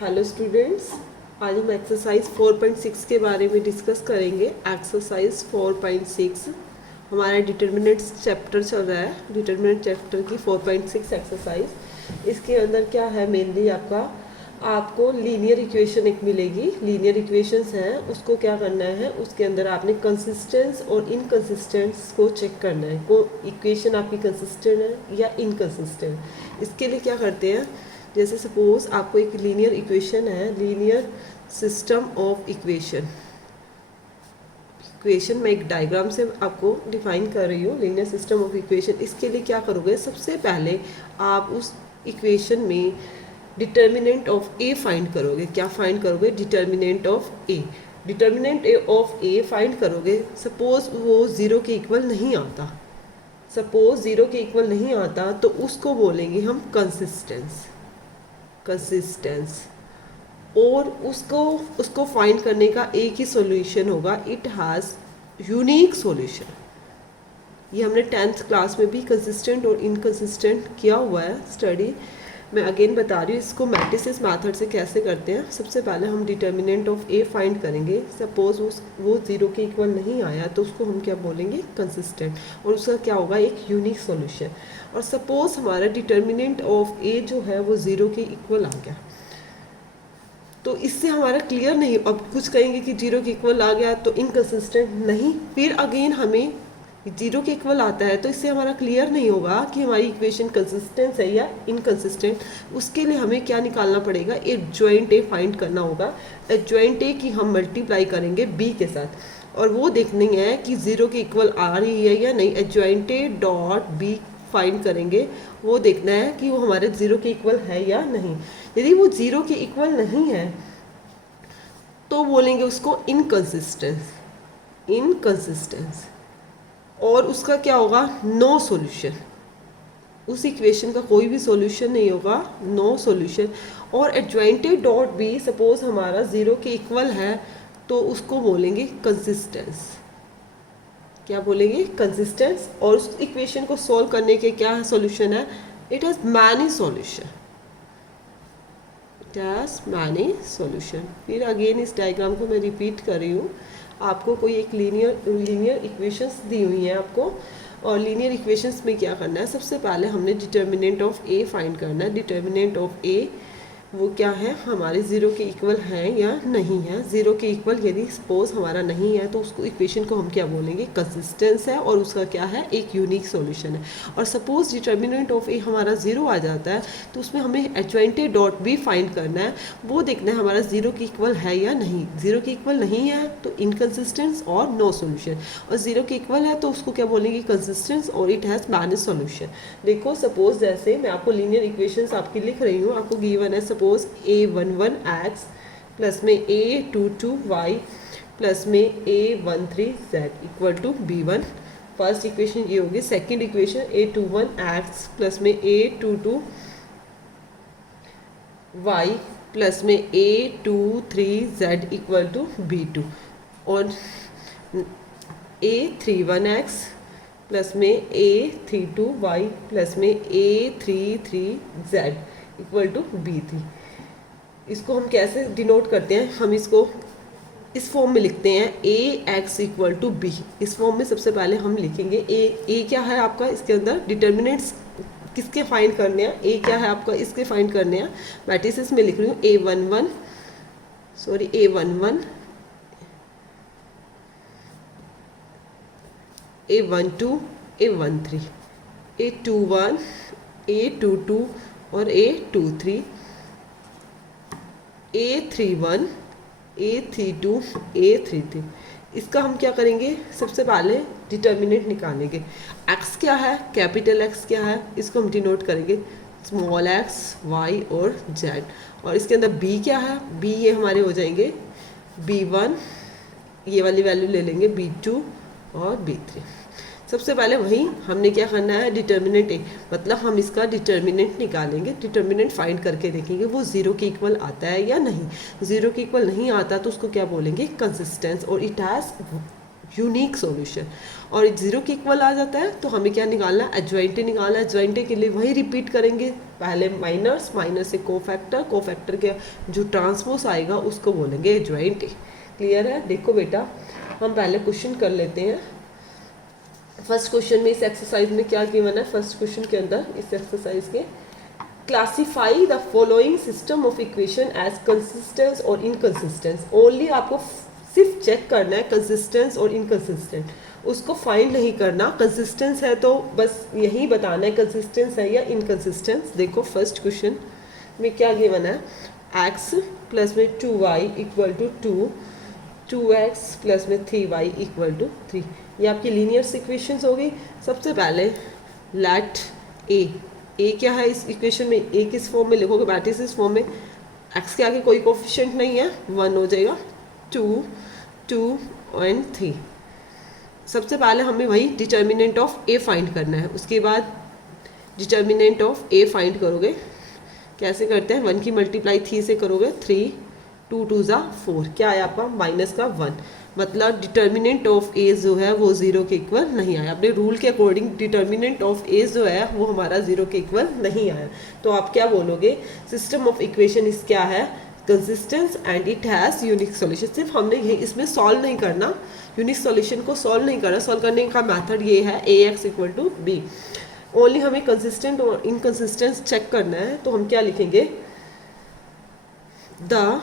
Hello students, आज हम exercise 4.6 के बारे में डिस्कस करेंगे। एक्सरसाइज 4.6 हमारा डिटर्मिनेंट्स चैप्टर चल रहा है। डिटर्मिनेंट चैप्टर की 4.6 एक्सरसाइज, इसके अंदर क्या है मेनली आपको लीनियर इक्वेशन एक मिलेगी। लीनियर इक्वेशंस हैं, उसको क्या करना है, उसके अंदर आपने कंसिस्टेंस और इनकंसिस्टेंस को चेक करना है। को इक्वेशन आपकी कंसिस्टेंट है या इनकंसिस्टेंट। इसके लिए क्या करते हैं, जैसे सपोज आपको एक लीनियर इक्वेशन है, लीनियर सिस्टम ऑफ इक्वेशन मैं एक डायग्राम से आपको डिफाइन कर रही हूँ। लीनियर सिस्टम ऑफ इक्वेशन, इसके लिए क्या करोगे, सबसे पहले आप उस इक्वेशन में डिटर्मिनेंट ऑफ ए फाइंड करोगे। क्या फाइंड करोगे, determinant of A. Determinant of A find करोगे। सपोज वो ज़ीरो के इक्वल नहीं आता, सपोज ज़ीरो के इक्वल नहीं आता तो उसको बोलेंगे हम कंसिस्टेंस। और उसको फाइंड करने का एक ही सॉल्यूशन होगा, इट हैज़ यूनिक सॉल्यूशन। ये हमने 10th क्लास में भी कंसिस्टेंट और इनकंसिस्टेंट किया हुआ है स्टडी। मैं अगेन बता रही हूँ इसको मैट्रिसेस मेथड से कैसे करते हैं। सबसे पहले हम डिटर्मिनेंट ऑफ ए फाइंड करेंगे। सपोज वो ज़ीरो के इक्वल नहीं आया तो उसको हम क्या बोलेंगे, कंसिस्टेंट, और उसका क्या होगा, एक यूनिक सॉल्यूशन। और सपोज हमारा डिटर्मिनेंट ऑफ ए जो है वो ज़ीरो के इक्वल आ गया, तो इससे हमारा क्लियर नहीं। अब कुछ कहेंगे कि जीरो के इक्वल आ गया तो इनकंसिस्टेंट नहीं, फिर अगेन हमें जीरो के इक्वल आता है तो इससे हमारा क्लियर नहीं होगा कि हमारी इक्वेशन कंसिस्टेंट है या इनकंसिस्टेंट। उसके लिए हमें क्या निकालना पड़ेगा, एडजॉइंट ए फाइंड करना होगा। एडजॉइंट ए की हम मल्टीप्लाई करेंगे बी के साथ, और वो देखनी है कि ज़ीरो के इक्वल आ रही है या नहीं। Adjoint A dot B find करेंगे, वो देखना है कि वो हमारे ज़ीरो के इक्वल है या नहीं। यदि वो ज़ीरो के इक्वल नहीं है तो बोलेंगे उसको इनकंसिस्टेंस, और उसका क्या होगा, नो सॉल्यूशन। उस इक्वेशन का कोई भी सॉल्यूशन नहीं होगा, नो सॉल्यूशन। और एडजॉइंटेड डॉट बी, सपोज हमारा ज़ीरो के इक्वल है तो उसको बोलेंगे कंसिस्टेंस। क्या बोलेंगे, कंसिस्टेंस। और उस इक्वेशन को सॉल्व करने के क्या सॉल्यूशन है, it has many solution, many solution. फिर अगेन इस डायग्राम को मैं रिपीट कर रही हूँ। आपको कोई एक लीनियर इक्वेशंस दी हुई हैं आपको, और लीनियर इक्वेशंस में क्या करना है, सबसे पहले हमने डिटर्मिनेंट ऑफ ए फाइंड करना है। डिटर्मिनेंट ऑफ ए वो क्या है, हमारे ज़ीरो के इक्वल है या नहीं है। ज़ीरो के इक्वल यदि सपोज हमारा नहीं है तो उसको इक्वेशन को हम क्या बोलेंगे, कंसिस्टेंस है, और उसका क्या है, एक यूनिक सॉल्यूशन है। और सपोज डिटर्मिनेंट ऑफ ए हमारा ज़ीरो आ जाता है तो उसमें हमें एडजॉइंटेड डॉट बी फाइंड करना है। वो देखना है हमारा ज़ीरो के इक्वल है या नहीं। ज़ीरो के इक्वल नहीं है तो इनकन्सिस्टेंस और नो सॉल्यूशन, और ज़ीरो के इक्वल है तो उसको क्या बोलेंगे, कंसिस्टेंस और इट हैज़ मैनी सॉल्यूशन। देखो सपोज जैसे मैं आपको लीनियर इक्वेशंस आपकी लिख रही हूँ, आपको गिवन है सपोज a11x प्लस में a22y प्लस में a13z equal to b1। First equation ये होगी। सेकंड इक्वेशन a21x प्लस में a22y प्लस में a23z इक्वल टू b2। और a31x प्लस में a32y प्लस में a33z इक्वल टू b3। इसको हम कैसे डिनोट करते हैं, हम इसको इस फॉर्म में लिखते हैं, ax इक्वल टू b। इस फॉर्म में सबसे पहले हम लिखेंगे a क्या है आपका, इसके अंदर डिटर्मिनेंट्स किसके फाइंड करने हैं, a क्या है आपका, इसके फाइंड करने हैं। मैट्रिसेस में लिख रही हूँ a11 a12 a13, a21 a22 और a23, a31 a32 a33। इसका हम क्या करेंगे, सबसे पहले डिटर्मिनेंट निकालेंगे। x क्या है, कैपिटल X क्या है, इसको हम डिनोट करेंगे स्मॉल x, y और z। और इसके अंदर b क्या है, b ये हमारे हो जाएंगे b1, ये वाली वैल्यू ले लेंगे b2 और b3। सबसे पहले वही हमने क्या करना है, डिटर्मिनेंट ए, मतलब हम इसका डिटर्मिनेंट निकालेंगे। डिटर्मिनेंट फाइंड करके देखेंगे वो ज़ीरो के इक्वल आता है या नहीं। ज़ीरो के इक्वल नहीं आता तो उसको क्या बोलेंगे, कंसिस्टेंस, और इट हैज़ यूनिक सॉल्यूशन। और जीरो के इक्वल आ जाता है तो हमें क्या निकालना है, एडजॉइंटे निकालना है। एडजॉइंटे के लिए वही रिपीट करेंगे, पहले माइनस, माइनस से कोफैक्टर, कोफैक्टर के जो ट्रांसपोज आएगा उसको बोलेंगे एडजॉइंटे। क्लियर है? देखो बेटा हम पहले क्वेश्चन कर लेते हैं। फर्स्ट क्वेश्चन में इस एक्सरसाइज में क्या गिवन है, फर्स्ट क्वेश्चन के अंदर इस एक्सरसाइज के, classify the following system of equation as consistence और इनकंसिस्टेंस। ओनली आपको सिर्फ चेक करना है कंसिस्टेंस और इनकंसिस्टेंट, उसको फाइंड नहीं करना। कंसिस्टेंस है तो बस यही बताना है कंसिस्टेंस है या इनकंसिस्टेंस। देखो फर्स्ट क्वेश्चन में क्या गिवन है, x प्लस में 2y equal to 2, 2x plus में 3y इक्वल टू 3। ये आपकी लीनियर इक्वेशंस हो गई। सबसे पहले लेट ए क्या है इस इक्वेशन में, ए किस फॉर्म में लिखोगे, मैट्रिक्स इस फॉर्म में, x के आगे कोई कोफिशिएंट नहीं है, 1 हो जाएगा, 2 2 एंड 3। सबसे पहले हमें वही डिटर्मिनेंट ऑफ ए फाइंड करना है। उसके बाद डिटर्मिनेंट ऑफ ए फाइंड करोगे, कैसे करते हैं, 1 की मल्टीप्लाई 3 से करोगे, 3 2 2 ज़ा 4, क्या आया आपका माइनस का 1। मतलब डिटर्मिनेंट ऑफ ए जो है वो 0 के इक्वल नहीं आया। अपने रूल के अकॉर्डिंग डिटर्मिनेंट ऑफ ए जो है वो हमारा 0 के इक्वल नहीं आया। तो आप क्या बोलोगे, सिस्टम ऑफ इक्वेशन इस क्या है, consistence and it has unique solution. सिर्फ हमने ये इसमें सॉल्व नहीं करना, यूनिक सॉल्यूशन को सॉल्व नहीं करना, सॉल्व करने का मेथड ये है A x equal to B. Only हमें कंसिस्टेंट और इनकंसिस्टेंस चेक करना है। तो हम क्या लिखेंगे, the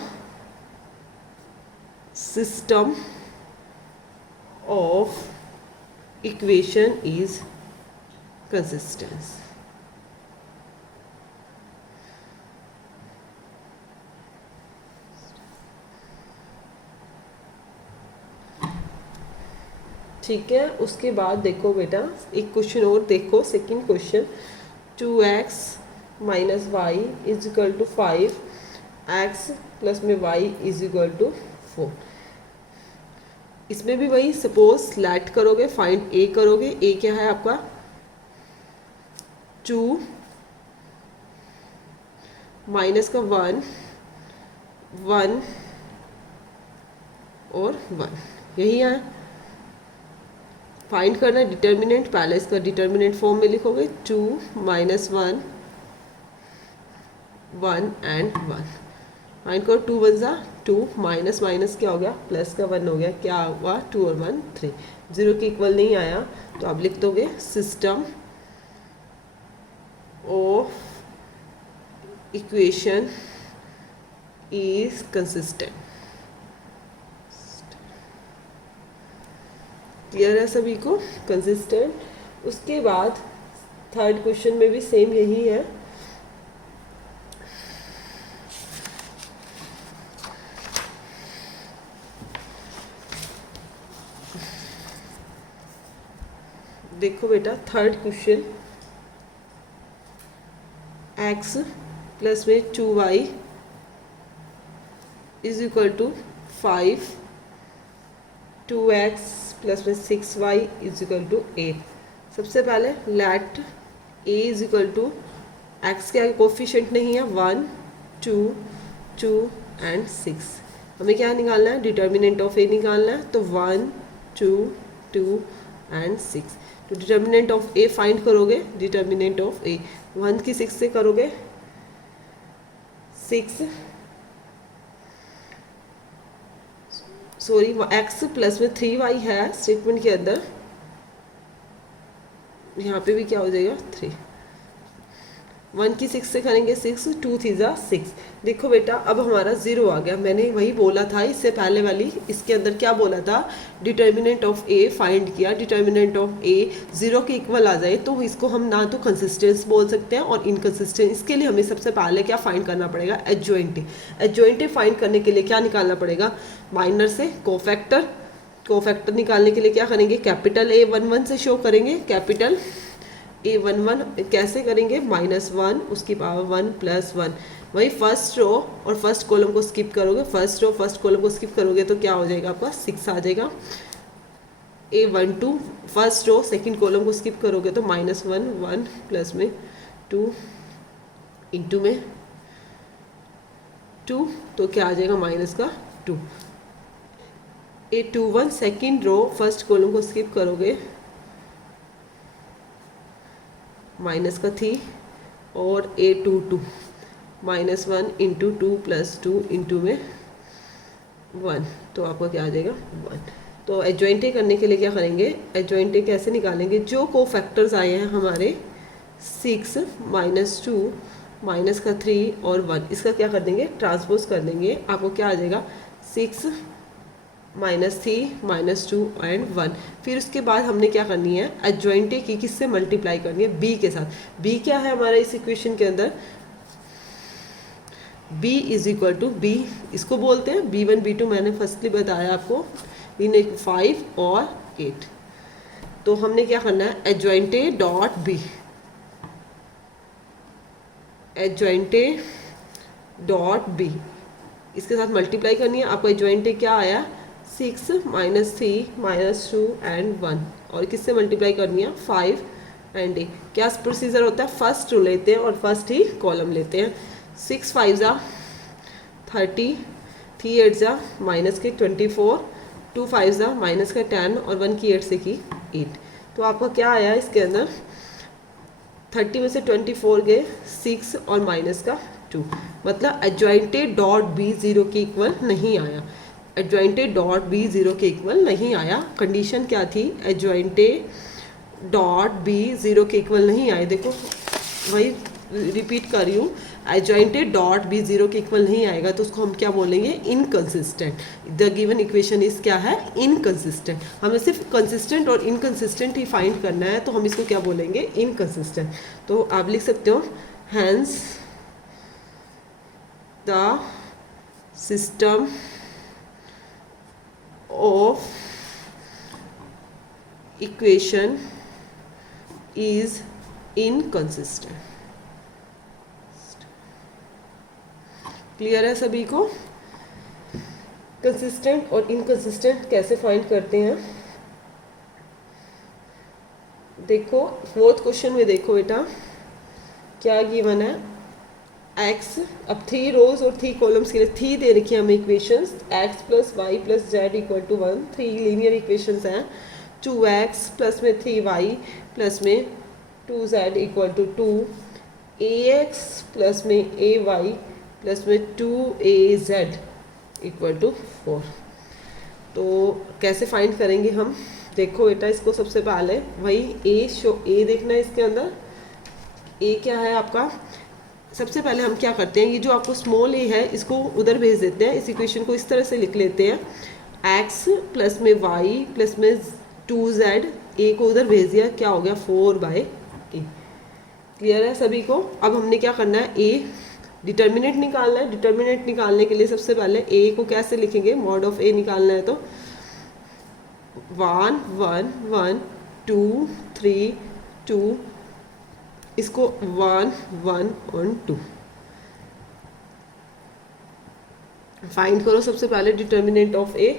system of equation is consistent। ठीक है, उसके बाद देखो बेटा एक क्वेश्चन और देखो, second question, 2x minus y is equal to 5, x plus में y इज इक्वल टू 4। इसमें भी वही सपोज लेट करोगे, फाइंड ए करोगे, ए क्या है आपका 2 माइनस का 1 1 और 1 यही है। फाइंड करना है डिटर्मिनेंट, पहले इसका डिटर्मिनेंट फॉर्म में लिखोगे, 2 माइनस 1 1 एंड 1। फाइंड करो, 2 1 ज़ा 2, माइनस माइनस क्या हो गया, प्लस का 1 हो गया, क्या हुआ 2 और 1 3, 0 के इक्वल नहीं आया। तो आप लिख दोगे system of equation is consistent. Clear है सभी को, कंसिस्टेंट। उसके बाद थर्ड क्वेश्चन में भी सेम यही है। देखो बेटा थर्ड क्वेश्चन, x प्लस में 2y is equal to 5, 2x plus में 6y इज इक्वल टू 8। सबसे पहले let a is equal to, x के आगे कोफिशिएंट नहीं है, 1 2 2 एंड 6। हमें क्या निकालना है, डिटर्मिनेंट ऑफ a निकालना है। तो 1 2 2 एंड 6। तो डिटर्मिनेंट ऑफ ए फाइंड करोगे, डिटर्मिनेंट ऑफ ए 1 की 6 से करोगे, 6 सॉरी x प्लस में 3y है स्टेटमेंट के अंदर, यहाँ पे भी क्या हो जाएगा 3। 1 की 6 से करेंगे 6, 2 3 ज़ा 6। देखो बेटा अब हमारा 0 आ गया। मैंने वही बोला था इससे पहले वाली, इसके अंदर क्या बोला था, डिटर्मिनेंट ऑफ ए फाइंड किया, डिटर्मिनेंट ऑफ ए 0 के इक्वल आ जाए तो इसको हम ना तो कंसिस्टेंस बोल सकते हैं और इनकंसिस्टेंट। इसके लिए हमें सबसे पहले क्या फाइंड करना पड़ेगा, एडजॉइंटे। एडजॉइंटे फाइंड करने के लिए क्या निकालना पड़ेगा, माइनर से कोफैक्टर। कोफैक्टर निकालने के लिए क्या करेंगे, कैपिटल ए 1 1 से शो करेंगे, कैपिटल ए 1 1 कैसे करेंगे, -1 उसकी पावर 1 प्लस 1। वही फर्स्ट रो और फर्स्ट कॉलम को स्किप करोगे, फर्स्ट रो फर्स्ट कॉलम को स्किप करोगे तो क्या हो जाएगा आपका 6 आ जाएगा। ए 1 2 फर्स्ट रो सेकंड कॉलम को स्किप करोगे तो -1 1 प्लस में 2 इंटू में 2, तो क्या आ जाएगा माइनस का 2। A21 second row first column को स्किप करोगे, माइनस का 3, और A22 -1 इंटू 2 प्लस 2 इंटू में 1, तो आपका क्या आ जाएगा 1। तो एडजॉइंट करने के लिए क्या करेंगे, एडजॉइंट कैसे निकालेंगे, जो को फैक्टर्स आए हैं हमारे 6 -2 माइनस का 3 और 1, इसका क्या कर देंगे, ट्रांसपोज कर देंगे। आपको क्या आ जाएगा 6 -3 -2 एंड 1। फिर उसके बाद हमने क्या करनी है, एडजॉइंट की किससे मल्टीप्लाई करनी है, b के साथ। b क्या है हमारा इस इक्वेशन के अंदर, b is equal to b, इसको बोलते हैं b1 b2, मैंने फर्स्टली बताया आपको, इन 5 और 8। तो हमने क्या करना है, एडजॉइंटे डॉट बी, एडजॉइंटे डॉट बी, इसके साथ मल्टीप्लाई करनी है। आपका एडजॉइंटे क्या आया 6 -3 -2 एंड 1, और किससे मल्टीप्लाई करनी है 5 एंड 8। क्या प्रोसीजर होता है, फर्स्ट रो लेते हैं और फर्स्ट ही कॉलम लेते हैं। 6 5 ज़ा 30, 3 8 ज़ा माइनस के 24, 2 5 ज़ा माइनस का 10 और 1 की 8 से की 8। तो आपका क्या आया इसके अंदर, 30 में से 24 गए 6 और माइनस का 2, मतलब एडजॉइंटेड डॉट बी 0 के इक्वल नहीं आया, एडजॉइंटेड डॉट बी 0 के इक्वल नहीं आया। कंडीशन क्या थी, एडजॉइंटेड डॉट बी 0 के इक्वल नहीं आए। देखो वही रिपीट कर रही हूँ, एडजॉइंटेड डॉट बी 0 के इक्वल नहीं आएगा तो उसको हम क्या बोलेंगे, inconsistent. The given equation is क्या है, इनकंसिस्टेंट। हमें सिर्फ कंसिस्टेंट और इनकंसिस्टेंट ही फाइंड करना है, तो हम इसको क्या बोलेंगे, इनकंसिस्टेंट। तो आप लिख सकते हो hence the system of equation is inconsistent. Clear है सभी को, कंसिस्टेंट और इनकंसिस्टेंट कैसे फाइंड करते हैं। देखो फोर्थ क्वेश्चन में देखो बेटा क्या गिवन है, x, अब 3 रोज और 3 कॉलम्स के लिए 3 दे रखी है हमें equations, x + y + z = 1, 3 linear equations हैं। 2x प्लस में 3y प्लस में 2z = 2, ax प्लस में ay प्लस में 2az = 4। तो कैसे फाइंड करेंगे हम, देखो बेटा इसको सबसे पहले वही ए देखना है इसके अंदर। ए क्या है आपका, सबसे पहले हम क्या करते हैं, ये जो आपको स्मॉल ए है इसको उधर भेज देते हैं, इस इक्वेशन को इस तरह से लिख लेते हैं, x प्लस में y प्लस में 2z, ए को उधर भेज दिया, क्या हो गया 4/a। क्लियर है सभी को। अब हमने क्या करना है, ए डिटर्मिनेंट निकालना है। डिटर्मिनेंट निकालने के लिए सबसे पहले ए को कैसे लिखेंगे, मॉड ऑफ ए निकालना है तो 1 1 1 2 3 2, इसको 1 1 और 2 फाइंड करो। सबसे पहले determinant of A,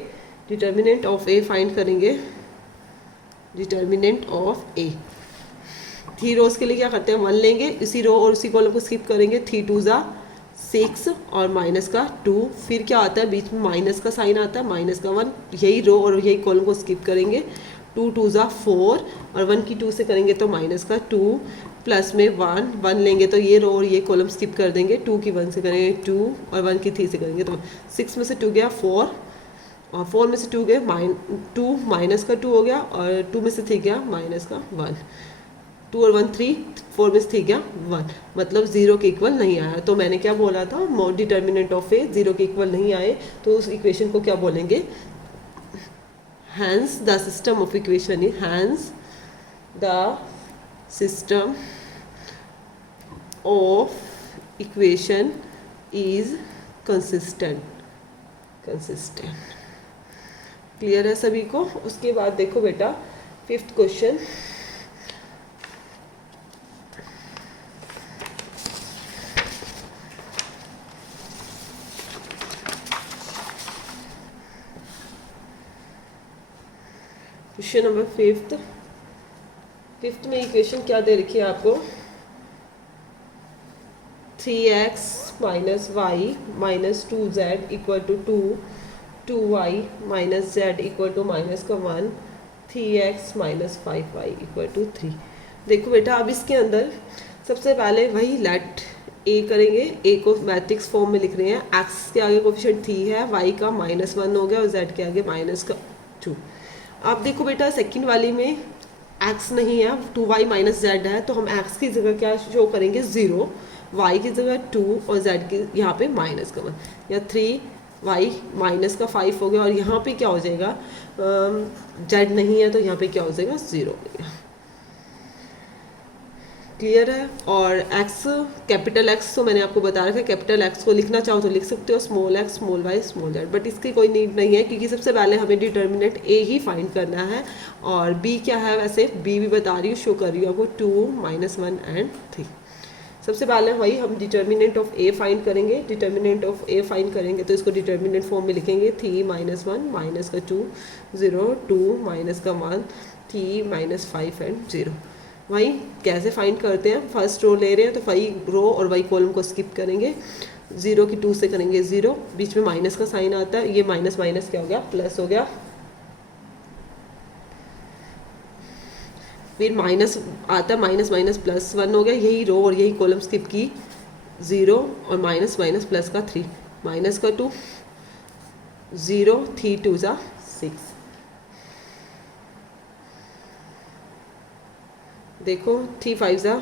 determinant of A find करेंगे, डिटर्मिनेंट ऑफ ए। 3 रोज के लिए क्या करते हैं, 1 लेंगे, इसी रो और उसी कॉलम को स्किप करेंगे, 3 2 ज़ा 6 और माइनस का 2, फिर क्या आता है बीच में माइनस का साइन आता है, माइनस का 1, यही रो और यही कॉलम को स्किप करेंगे, 2 2 ज़ा 4 और 1 की 2 से करेंगे तो माइनस का 2 प्लस में 1 1 लेंगे तो ये रो और ये कॉलम स्किप कर देंगे, 2 की 1 से करेंगे 2 और 1 की 3 से करेंगे तो 6 में से 2 गया 4 और 4 में से 2 गए 2 माइनस का 2 हो गया और 2 में से 3 गया माइनस का 1, 2 और 1 3, 4 में से 3 गया 1, मतलब 0 के इक्वल नहीं आया। तो मैंने क्या बोला था, डिटर्मिनेंट ऑफ ए 0 के इक्वल नहीं आए तो उस इक्वेशन को क्या बोलेंगे, hence the system of equation is, hence the system of equation is consistent, consistent. Clear है सभी को। उसके बाद देखो बेटा 5th question, question number 5th में इक्वेशन क्या दे रखी है आपको, 3x - y - 2z = 2, 2y minus z equal to minus का 1, 3x minus 5y equal to 3। देखो बेटा अब इसके अंदर सबसे पहले वही लेट ए करेंगे, ए को मैट्रिक्स फॉर्म में लिख रहे हैं, एक्स के आगे कोफिशिएंट 3 है, वाई का -1 हो गया और जेड के आगे -2। अब देखो बेटा सेकंड वाली में एक्स नहीं है, 2y माइनस जेड है, तो हम एक्स की जगह क्या शो करेंगे 0, y की जगह 2 और z की यहाँ पे -1 या 3y -5 हो गया और यहाँ पे क्या हो जाएगा, z नहीं है तो यहाँ पे क्या हो जाएगा 0 हो गया। क्लियर है। और x कैपिटल X तो मैंने आपको बता रखा है, कैपिटल X को लिखना चाहो तो लिख सकते हो, small x small y small z, but इसकी कोई नीड नहीं है क्योंकि सबसे पहले हमें डिटर्मिनेंट a ही फाइंड करना है। और b क्या है, वैसे b भी बता रही हूँ, शो कर रही हूँ आपको 2 -1 एंड 3। सबसे पहले वही हम डिटर्मिनेंट ऑफ a फाइंड करेंगे, डिटर्मिनेंट ऑफ a फाइंड करेंगे तो इसको डिटर्मिनेंट फॉर्म में लिखेंगे 3 -1 माइनस का 2 0 2 माइनस का 1 3 -5 एंड 0। वही कैसे फाइंड करते हैं, फर्स्ट रो ले रहे हैं तो वही रो और वही कॉलम को स्किप करेंगे, 0 की 2 से करेंगे 0, बीच में माइनस का साइन आता है, ये माइनस माइनस क्या हो गया प्लस हो गया, फिर माइनस आता है, माइनस माइनस प्लस 1 हो गया, यही रो और यही कॉलम स्किप की, 0 और माइनस माइनस प्लस का 3 माइनस का 2 0 3 2 ज़ा 6। देखो 3 5 ज़ा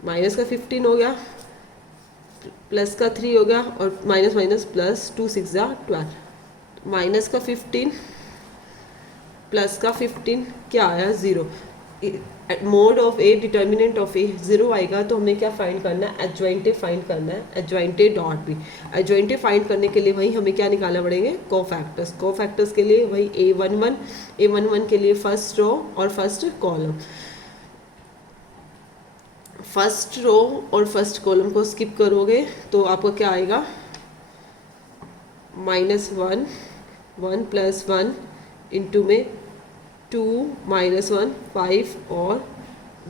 माइनस का 15 हो गया, प्लस का 3 हो गया और माइनस माइनस प्लस 2 6 ज़ा 12, माइनस का 15 प्लस का 15 क्या आया 0। Mod of A determinant of A 0 आएगा तो हमें क्या फाइंड करना है, एडजॉइंटे फाइंड करना है, एडजॉइंटे डॉट बी। एडजॉइंटे फाइंड करने के लिए वही हमें क्या निकालना पड़ेंगे, कोफैक्टर्स। कोफैक्टर्स के लिए वही a11 के लिए फर्स्ट रो और फर्स्ट कॉलम, फर्स्ट रो और फर्स्ट कॉलम को स्किप करोगे तो आपको क्या आएगा, -1 1 + 1 इंटू में 2 -1 5 और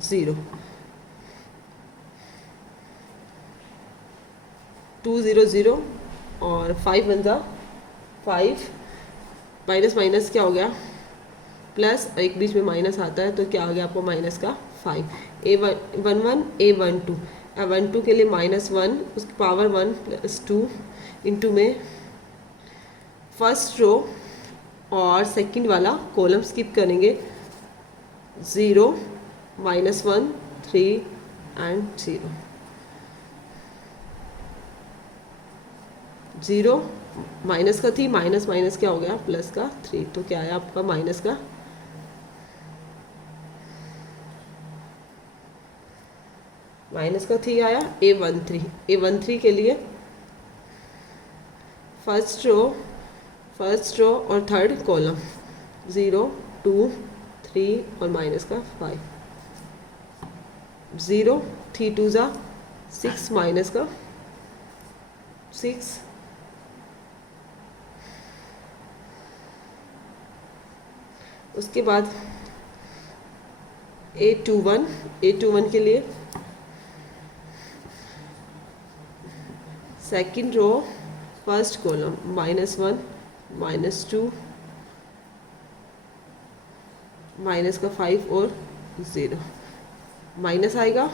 0 2 0 0 और 5 1 ज़ा 5, माइनस माइनस क्या हो गया प्लस, एक बीच में माइनस आता है तो क्या हो गया आपको माइनस का 5, a11 a12 के लिए -1 उसकी पावर 1 + 2 इंटू में फर्स्ट रो और सेकंड वाला कॉलम स्किप करेंगे, 0 -1 3 एंड 0 0 माइनस का 3 माइनस माइनस क्या हो गया प्लस का 3, तो क्या है आपका माइनस का -3 आया। a13 के लिए फर्स्ट रो और थर्ड कॉलम 0 2 3 और माइनस का 5, 0 3 2 ज़ा 6 माइनस का 6, उसके बाद a21 के लिए second row first column -1 -2 minus का 5 और 0, माइनस आएगा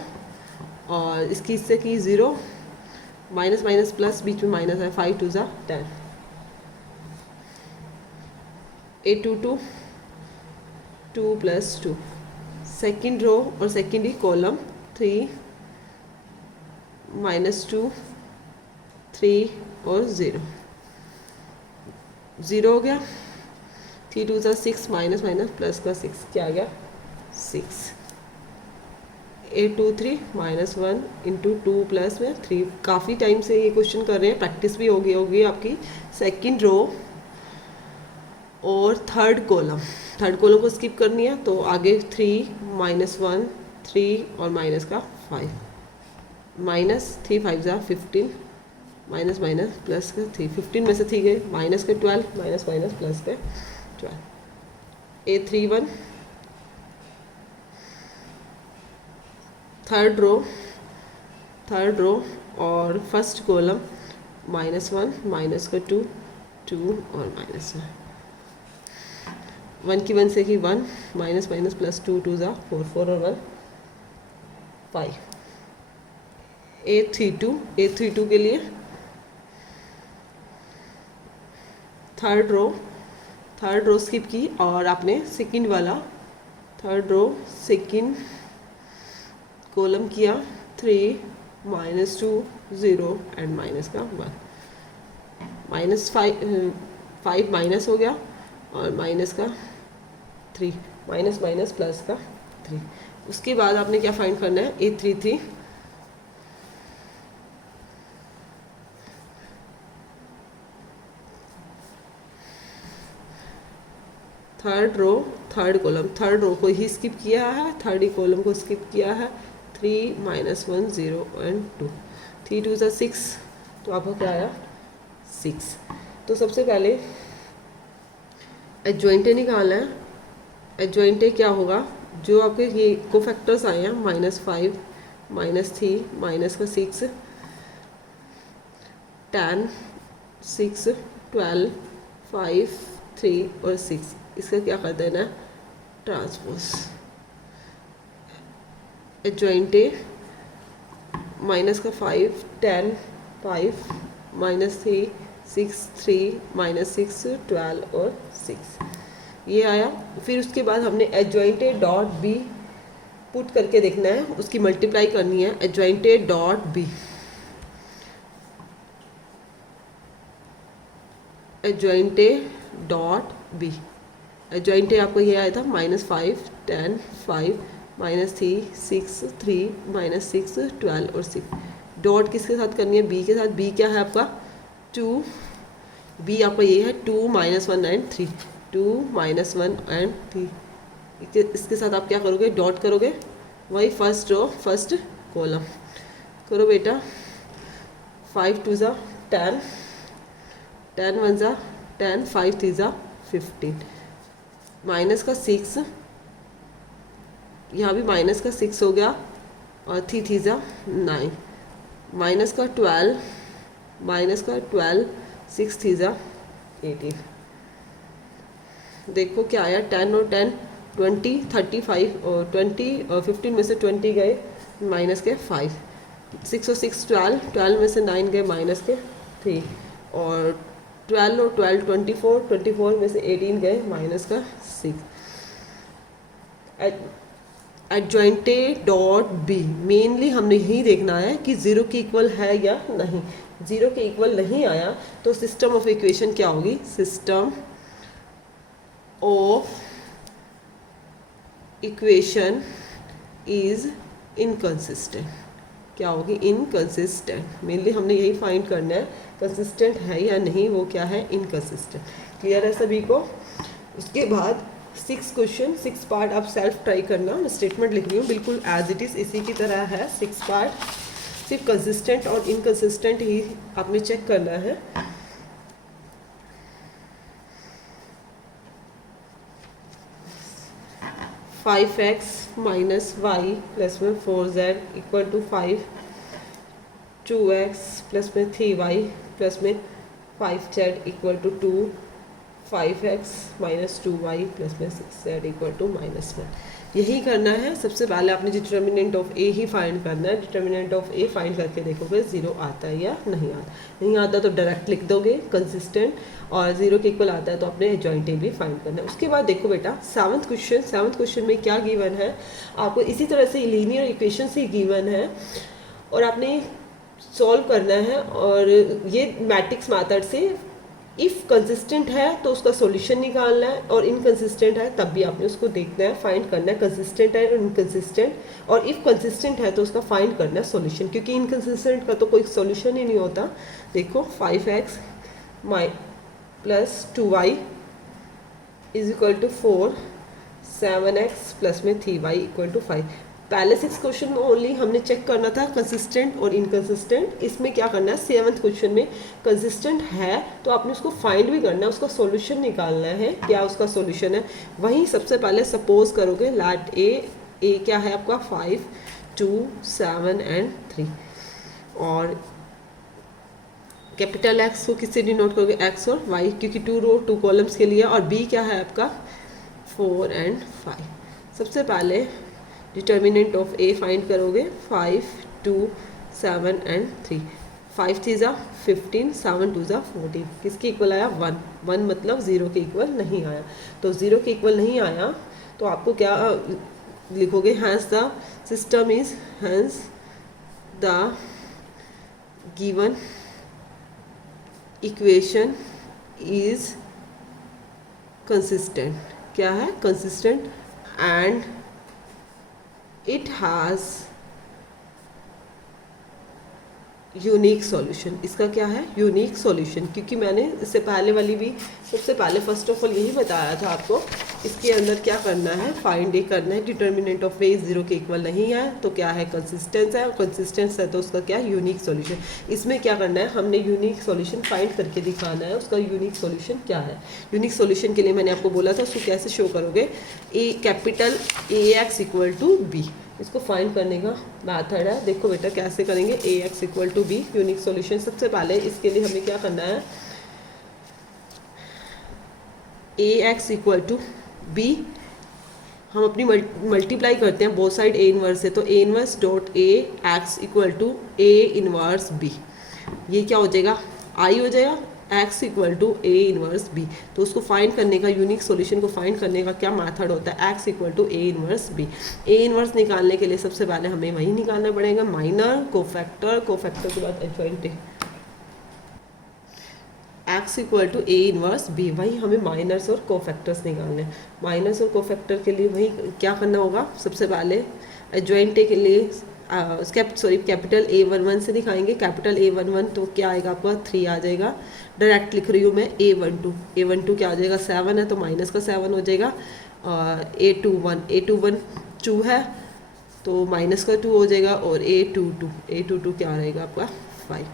और इसकी इससे की 0 माइनस माइनस प्लस, बीच में माइनस है, 5 2 ज़ा 10, a22 2 + 2 सेकंड रो और सेकंड ही कॉलम 3 -2 3 और 0 0 हो गया, 3 2 ज़ा 6 माइनस माइनस प्लस का 6 क्या आ गया 6, a23 -1 इंटू 2 प्लस में 3। काफ़ी टाइम से ये क्वेश्चन कर रहे हैं, प्रैक्टिस भी होगी आपकी। सेकंड रो और थर्ड कॉलम को स्किप करनी है तो आगे 3 -1 3 और माइनस का 5, -3 5 ज़ा 15 माइनस माइनस प्लस का 3, 15 में से 3 गए, माइनस के 12 माइनस माइनस प्लस के 12, a31 थर्ड रो और फर्स्ट कॉलम -1 माइनस का 2 2 और -1 1 की 1 से की 1 माइनस माइनस प्लस 2 2 ज़ा 4 4 और 1 5 A32 के लिए थर्ड रो स्किप की और आपने सेकंड वाला थर्ड रो सेकंड कॉलम किया 3 -2 0 एंड माइनस का 1 -5 माइनस हो गया और माइनस का 3 माइनस माइनस प्लस का 3। उसके बाद आपने क्या फाइंड करना है A33 third row third row को ही स्किप किया है, थर्ड ही कॉलम को स्किप किया है 3 -1 0 एंड 2 3 2 6 तो आपका क्या आया 6। तो सबसे पहले एडजॉइंटे निकालना है। एडजॉइंटे क्या होगा, जो आपके ये कोफैक्टर्स आए हैं -5 -3 माइनस का 6 10 6 12 5 3 और 6 इसका क्या कर देना है ट्रांसपोज। एडजॉइंटे माइनस का 5 10 5 -3 6 3 -6 12 और 6 ये आया। फिर उसके बाद हमने एडजॉइंटे डॉट बी पुट करके देखना है, उसकी मल्टीप्लाई करनी है। एडजॉइंटे डॉट बी एडजॉइंटे डॉट बी एडजॉइंटे आपको ये आया था -5 10 5 -3 6 3 -6 12 और 6। डॉट किसके साथ करनी है बी के साथ। बी क्या है आपका 2 बी आपका ये है 2 -1 एंड 3 2 -1 एंड 3 इसके साथ आप क्या करोगे डॉट करोगे वही फर्स्ट रो फर्स्ट कॉलम करो बेटा 5 2 ज़ा 10 10 1 ज़ा 10 5 3 ज़ा 15 माइनस का 6 यहाँ भी माइनस का 6 हो गया और 3 3 ज़ा 9 माइनस का 12 6 3 ज़ा 18। देखो क्या आया 10 और 10 20 35 और 20 और 15 में से 20 गए माइनस के 5 6 और 6 12 में से 9 गए माइनस के 3 और 12 और 12 24 में से 18 गए माइनस का 6। एडजॉइंटे डॉट बी मेनली हमने यही देखना है कि ज़ीरो के इक्वल है या नहीं। ज़ीरो के इक्वल नहीं आया तो सिस्टम ऑफ इक्वेशन क्या होगी system of equation is inconsistent. क्या होगी इनकंसिस्टेंट। मेनली हमने यही फाइंड करना है कंसिस्टेंट है या नहीं, वो क्या है इनकंसिस्टेंट। क्लियर है सभी को। उसके बाद 6 क्वेश्चन 6 पार्ट आप सेल्फ ट्राई करना। मैं स्टेटमेंट लिख रही हूँ बिल्कुल एज इट इज़ इसी की तरह है। 6 पार्ट सिर्फ कंसिस्टेंट और इनकंसिस्टेंट ही आपने चेक करना है। Five x minus y plus में 4z equal to 5 2x plus में 3y प्लस में 5z equal to 2 5x minus 2y plus में 6z इक्वल टू -1। यही करना है। सबसे पहले आपने determinant of A he find करना है। डिटर्मिनेंट ऑफ ए फाइंड करके देखोगे ज़ीरो आता है या नहीं आता। नहीं आता तो डायरेक्ट लिख दोगे कंसिस्टेंट, और ज़ीरो के इक्वल आता है तो आपने एडजॉइंट ए भी फाइंड करना है। उसके बाद देखो बेटा सेवन्थ क्वेश्चन में क्या गिवन है आपको। इसी तरह से लीनियर इक्वेशन से गिवन है और आपने सॉल्व करना है, और ये मैट्रिक्स मेथड से इफ़ कंसिस्टेंट है तो उसका सॉल्यूशन निकालना है, और इनकंसिस्टेंट है तब भी आपने उसको देखना है, फाइंड करना है कंसिस्टेंट है और इनकंसिस्टेंट, और इफ़ कंसिस्टेंट है तो उसका फाइंड करना है सॉल्यूशन, क्योंकि इनकंसिस्टेंट का तो कोई सॉल्यूशन ही नहीं होता। देखो 5x plus 2y is equal to 4 7x plus में 3y इक्वल टू 5। पहले 6 क्वेश्चन में ओनली हमने चेक करना था कंसिस्टेंट और इनकंसिस्टेंट। इसमें क्या करना है 7th क्वेश्चन में कंसिस्टेंट है तो आपने उसको फाइंड भी करना है, उसका सॉल्यूशन निकालना है। क्या उसका सॉल्यूशन है वहीं सबसे पहले सपोज करोगे लैट ए क्या है आपका 5 2 7 एंड 3, और कैपिटल एक्स को किससे डिनोट करोगे, एक्स और वाई, क्योंकि 2 रो 2 कॉलम्स के लिए, और बी क्या है आपका 4 एंड 5। सबसे पहले डिटर्मिनेंट ऑफ ए फाइंड करोगे, 5 2 7 एंड 3, 5 3 ज़ा 15, 7 2 ज़ा 14, किसके इक्वल आया 1, 1 मतलब 0 के इक्वल नहीं आया। तो 0 के इक्वल नहीं आया तो आपको क्या लिखोगे, hence the system is, hence the given equation is consistent, क्या है consistent, and it has unique solution. इसका क्या है यूनिक सॉल्यूशन, क्योंकि मैंने इससे पहले वाली भी सबसे पहले फर्स्ट ऑफ ऑल यही बताया था आपको, इसके अंदर क्या करना है, फाइंड ए करना है, डिटर्मिनेंट ऑफ ए 0 के इक्वल नहीं है तो क्या है कंसिस्टेंस है, और कंसिस्टेंस है तो उसका क्या यूनिक सॉल्यूशन। इसमें क्या करना है, हमने यूनिक सॉल्यूशन फाइंड करके दिखाना है, उसका यूनिक सॉल्यूशन क्या है। यूनिक सॉल्यूशन के लिए मैंने आपको बोला था उसको कैसे शो करोगे, A capital A x equal to B, इसको फाइंड करने का मैथड है। देखो बेटा कैसे करेंगे, A x equal to B unique solution. सबसे पहले इसके लिए हमें क्या करना है, A x equal to B, हम अपनी मल्टीप्लाई करते हैं बोथ साइड ए इनवर्स से, तो A inverse dot A x equal to A inverse B, ये क्या हो जाएगा आई हो जाएगा, x equal to A inverse B. तो उसको फाइंड करने का, यूनिक सॉल्यूशन को फाइंड करने का क्या मेथड होता है, x equal to A inverse B. A inverse निकालने के लिए सबसे पहले हमें वही निकालना पड़ेगा, माइनर कोफैक्टर, कोफैक्टर के बाद adjoint x equal to A inverse B, वही हमें माइनर्स और कोफैक्टर्स निकालने हैं। माइनर्स और कोफैक्टर के लिए वही क्या करना होगा, सबसे पहले एडजॉइंट के लिए कैपिटल A11 से दिखाएंगे, कैपिटल A11 तो क्या आएगा आपका 3 आ जाएगा, डायरेक्ट लिख रही हूँ मैं, A12 क्या आ जाएगा 7 है तो माइनस का 7 हो जाएगा, और A21 2 है तो माइनस का 2 हो जाएगा, और A22 क्या रहेगा आपका 5।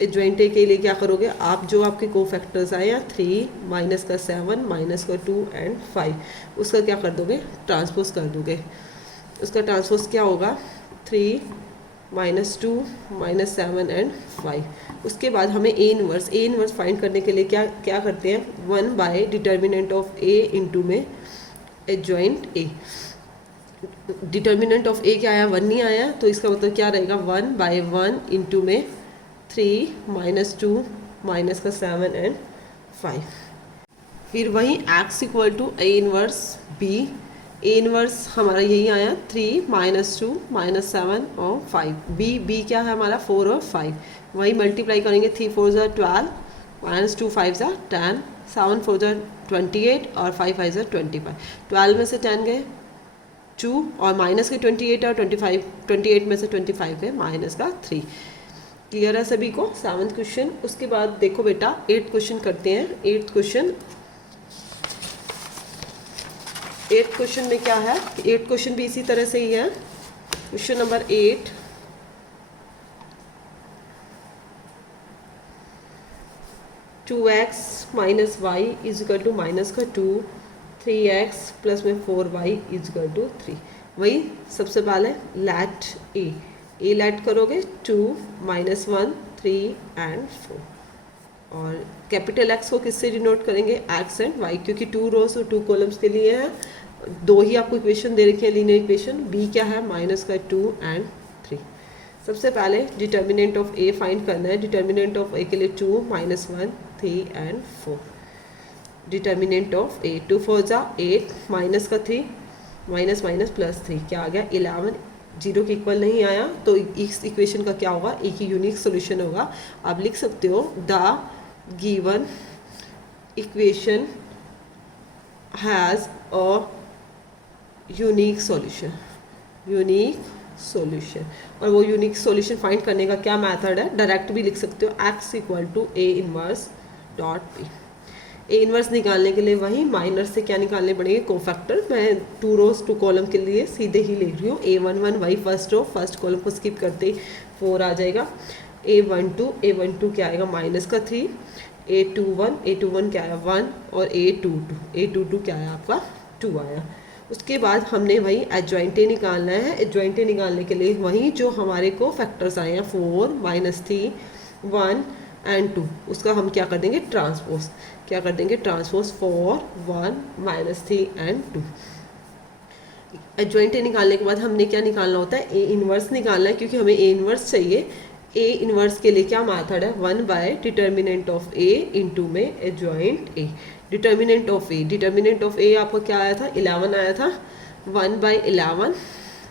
एडजॉइंट के लिए क्या करोगे आप, जो आपके कोफैक्टर्स आए हैं 3 माइनस का 7 माइनस का 2 एंड 5, उसका क्या कर दोगे ट्रांसपोज कर दोगे। उसका ट्रांसपोज क्या होगा 3 माइनस 2 माइनस 7 एंड 5। उसके बाद हमें ए इनवर्स फाइंड करने के लिए क्या करते हैं, 1 by determinant of A into में एडजॉइंट ए। डिटर्मिनेंट ऑफ ए क्या आया 1 नहीं आया, तो इसका मतलब क्या रहेगा 1 बाय 1 इंटू में 3 माइनस 2 माइनस का 7 एंड 5। फिर वहीं x equal to A inverse B, A inverse हमारा यही आया 3 माइनस 2 माइनस 7 और 5, बी क्या है हमारा 4 और 5, वही मल्टीप्लाई करेंगे, 3 4 ज़ा 12 माइनस 2 5 ज़ा 10, 7 4 ज़ा 28 और 5 5 ज़ा 25, 12 में से 10 गए 2 और माइनस के 28 और 28 में से 25 गए माइनस का 3। क्लियर है सभी को 7th क्वेश्चन। उसके बाद देखो बेटा 8th क्वेश्चन करते हैं। 8th क्वेश्चन में क्या है, 8th क्वेश्चन भी इसी तरह से ही है। Question number 8, two x minus y is equal to minus का 2, 3x प्लस में 4y इज इक्वल टू 3। वही सबसे पहले लैट ए लैट करोगे 2 माइनस 1 3 एंड 4, और कैपिटल एक्स को किससे डिनोट करेंगे, एक्स एंड वाई, क्योंकि 2 रोज और 2 कॉलम्स के लिए है, 2 ही आपको इक्वेशन दे रखी है लीनियर इक्वेशन। बी क्या है माइनस का 2 एंड 3। सबसे पहले डिटर्मिनेंट ऑफ ए फाइंड करना है। डिटर्मिनेंट ऑफ ए के लिए 2 माइनस 1 3 एंड 4। डिटर्मिनेंट ऑफ ए 2 4 ज़ा 8 माइनस का 3 माइनस माइनस प्लस 3 क्या आ गया 11, 0 के इक्वल नहीं आया तो इस इक्वेशन का क्या होगा, एक ही यूनिक सोल्यूशन होगा। आप लिख सकते हो the given equation has a unique solution, और वो यूनिक सॉल्यूशन फाइंड करने का क्या मेथड है, डायरेक्ट भी लिख सकते हो, x equal to A inverse dot P. A inverse निकालने के लिए वही माइनर से क्या निकालने पड़ेंगे, कोफैक्टर। मैं 2 रोज 2 कॉलम के लिए सीधे ही लिख रही हूँ। A11 वही फर्स्ट रो, फर्स्ट कॉलम को स्किप करते 4 आ जाएगा। A12 क्या आएगा माइनस का 3, A21 क्या आया 1, और A22 क्या आया आपका 2 आया। उसके बाद हमने वही एडजॉइंटे निकालना है। एडजॉइंटे निकालने के लिए वही जो हमारे को फैक्टर्स आए हैं 4 -3 1 एंड 2, उसका हम क्या कर देंगे ट्रांसपोज, क्या कर देंगे ट्रांसपोज 4 1 -3 एंड 2। एडजॉइंटे निकालने के बाद हमने क्या निकालना होता है, ए इनवर्स निकालना है, क्योंकि हमें ए इनवर्स चाहिए। ए इनवर्स के लिए क्या मेथड है, 1 by determinant of A into में एडजॉइंट ए। डिटर्मिनेंट ऑफ ए आपका क्या आया था 11 आया था, 1 बाई 11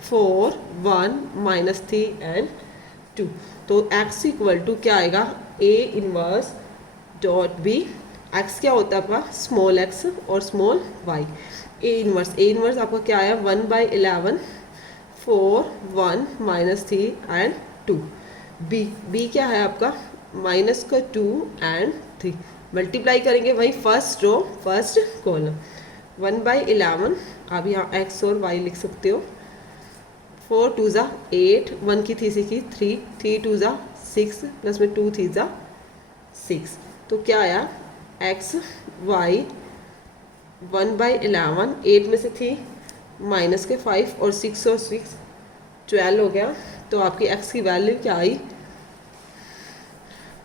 4 1 -3 एंड 2। तो x इक्वल टू क्या आएगा, A inverse dot B. x क्या होता है आपका स्मॉल x और स्मॉल y। ए इनवर्स आपका क्या आया 1 बाई 11 4 1 -3 एंड 2। बी क्या है आपका -2 एंड 3। मल्टीप्लाई करेंगे वही first row first column, 1 by 11 आप यहाँ x और y लिख सकते हो। 4 2 ज़ा 8, 1 की 3 की 3, 3 2 ज़ा 6 प्लस में 2 3 ज़ा 6। तो क्या आया x y 1 बाई 11, 8 में से 3 माइनस के 5 और 6 और 6 12 हो गया। तो आपकी x की वैल्यू क्या आई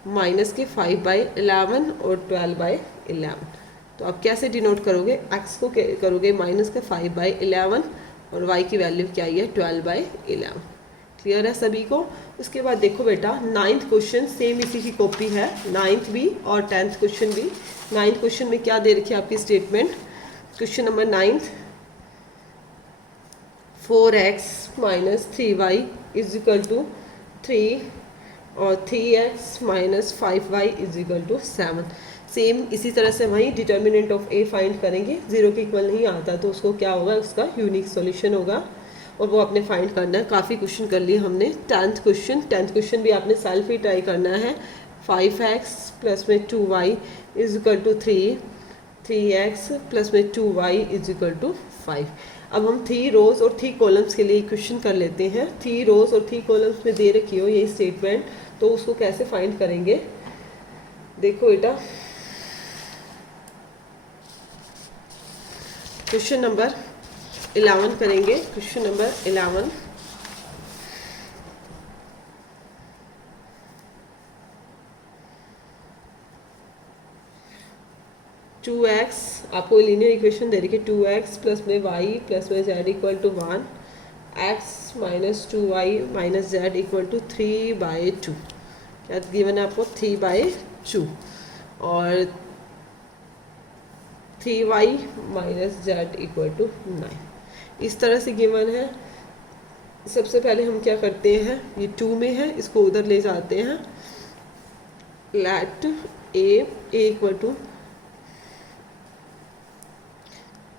माइनस के 5 बाई 11 और 12 बाई 11। तो आप कैसे डिनोट करोगे, x को करोगे माइनस के 5 बाई 11 और y की वैल्यू क्या आई है 12 बाई 11। क्लियर है सभी को। उसके बाद देखो बेटा 9th क्वेश्चन सेम इसी की कॉपी है, 9th भी और 10th क्वेश्चन भी। 9th क्वेश्चन में क्या दे रखी है आपकी statement, question number 9th 4x minus 3y is equal to 3 और 3x minus 5y is equal to 7। Same इसी तरह से वही डिटर्मिनेंट ऑफ ए फाइंड करेंगे, जीरो के इक्वल नहीं आता तो उसको क्या होगा, उसका यूनिक सॉल्यूशन होगा और वो आपने फाइंड करना है। काफ़ी क्वेश्चन कर लिए हमने। 10th क्वेश्चन भी आपने सेल्फ ही ट्राई करना है। 5x प्लस में 2y is equal to 3x plus में 2y इज इक्वल टू 5। अब हम 3 रोज और 3 कॉलम्स के लिए क्वेश्चन कर लेते हैं। 3 रोज और 3 कॉलम्स में दे रखी हो ये स्टेटमेंट, तो उसको कैसे फाइंड करेंगे देखो बेटा। क्वेश्चन नंबर 11 करेंगे। क्वेश्चन नंबर 11 2x आपको लीनियर इक्वेशन दे रही है 2x प्लस में y प्लस में z equal to 1, x minus 2y minus z equal to 3/2। क्या गिवन है आपको 3/2 और 3y minus z equal to 9। इस तरह से गिवन है। सबसे पहले हम क्या करते हैं, ये 2 में है इसको उधर ले जाते हैं। लेट a इक्वल टू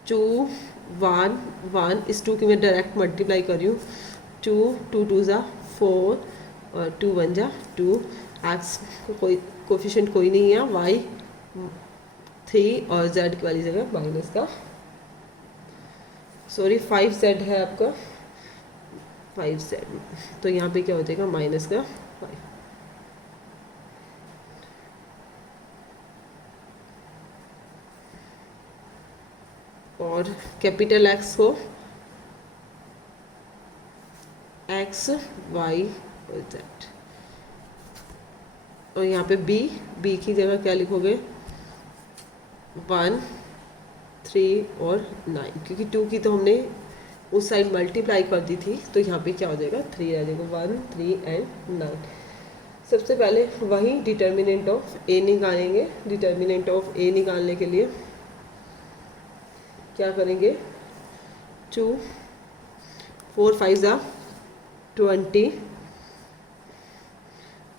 2 1 1, इस 2 की मैं डायरेक्ट मल्टीप्लाई कर रही हूँ। 2 2 2 ज़ा 4 और 2 1 ज़ा 2। एक्स को कोई कोफिशिएंट कोई नहीं है, y 3 और z की वाली जगह माइनस का 5z है आपका 5z, तो यहाँ पे क्या हो जाएगा माइनस का 5। और कैपिटल एक्स को x y और z, और यहाँ पे b की जगह क्या लिखोगे 1 3 और 9, क्योंकि 2 की तो हमने उस साइड मल्टीप्लाई कर दी थी, तो यहाँ पे क्या हो जाएगा 3 आ जाएगा 1 3 एंड 9। सबसे पहले वही डिटर्मिनेंट ऑफ ए निकालेंगे। डिटर्मिनेंट ऑफ ए निकालने के लिए क्या करेंगे 2 4 5 ज़ा 20,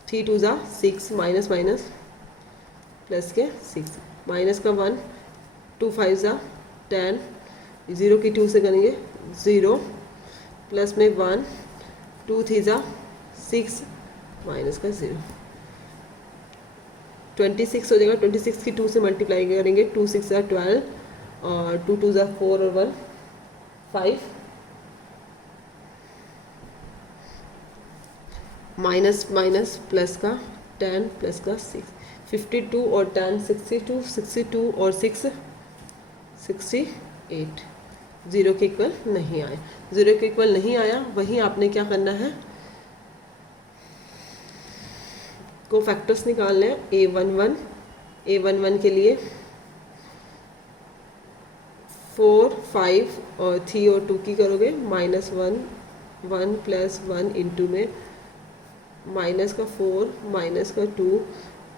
3 2 ज़ा 6 माइनस माइनस प्लस के 6 माइनस का 1 2 5 ज़ा 10, 0 की 2 से करेंगे 0 प्लस में 1 2 3 ज़ा 6 माइनस का 0, 26 हो जाएगा। 26 की 2 से मल्टीप्लाई करेंगे 2 6 ज़ा 12 और 2 2 ज़ा 4 और 1 5, माइनस माइनस प्लस का 10 प्लस का 6, 52 और 10 62, 62 और 6 68, ज़ीरो के इक्वल नहीं आए। ज़ीरो के इक्वल नहीं आया, वहीं आपने क्या करना है, को फैक्टर्स निकालने हैं। A11 के लिए 4, 5 और 3 और 2 की करोगे, -1 1 + 1 इंटू में माइनस का 4 माइनस का 2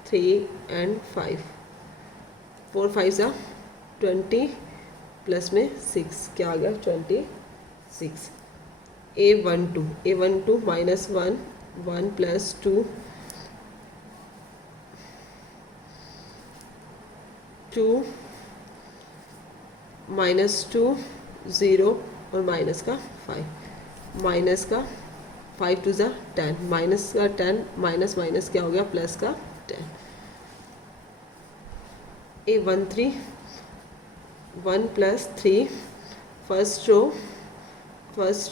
3 एंड 5, 4 5 20 प्लस में 6, क्या आ गया 26। A12 -1 1 + 2 2 -2 0 और माइनस का 5, माइनस का 5 2 10, माइनस का 10 माइनस माइनस क्या हो गया प्लस का 10। A13 1 + 3 फर्स्ट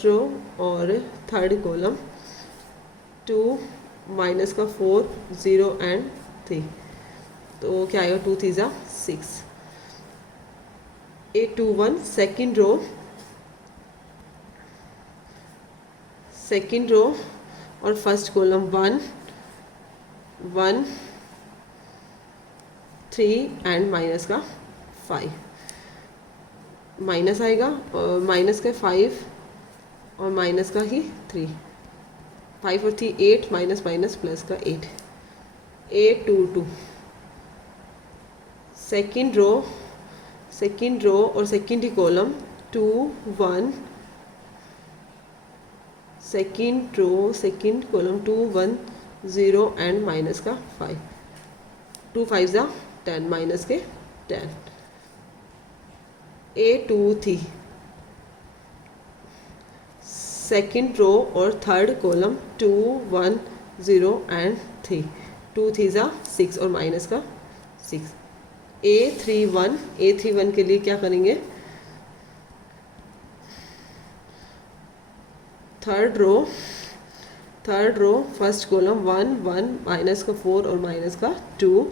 रो और थर्ड कॉलम 2 माइनस का 4 0 एंड 3, तो क्या आएगा 2 3 6। A21 सेकेंड रो और फर्स्ट कॉलम 1 1 3 एंड माइनस का 5, माइनस आएगा और माइनस का 5 और माइनस का ही 3, 5 और 3 8 माइनस माइनस प्लस का 8। A22 सेकेंड रो और सेकेंड ही column 2 1, second row second column 2 1 0 and minus का 5, 2 5 10 माइनस के 10। A23 सेकेंड रो और थर्ड कॉलम 2 1 0 एंड 3, 2 3 6 और माइनस का 6। A31 के लिए क्या करेंगे, third row first column 1 1 minus का 4 और माइनस का 2,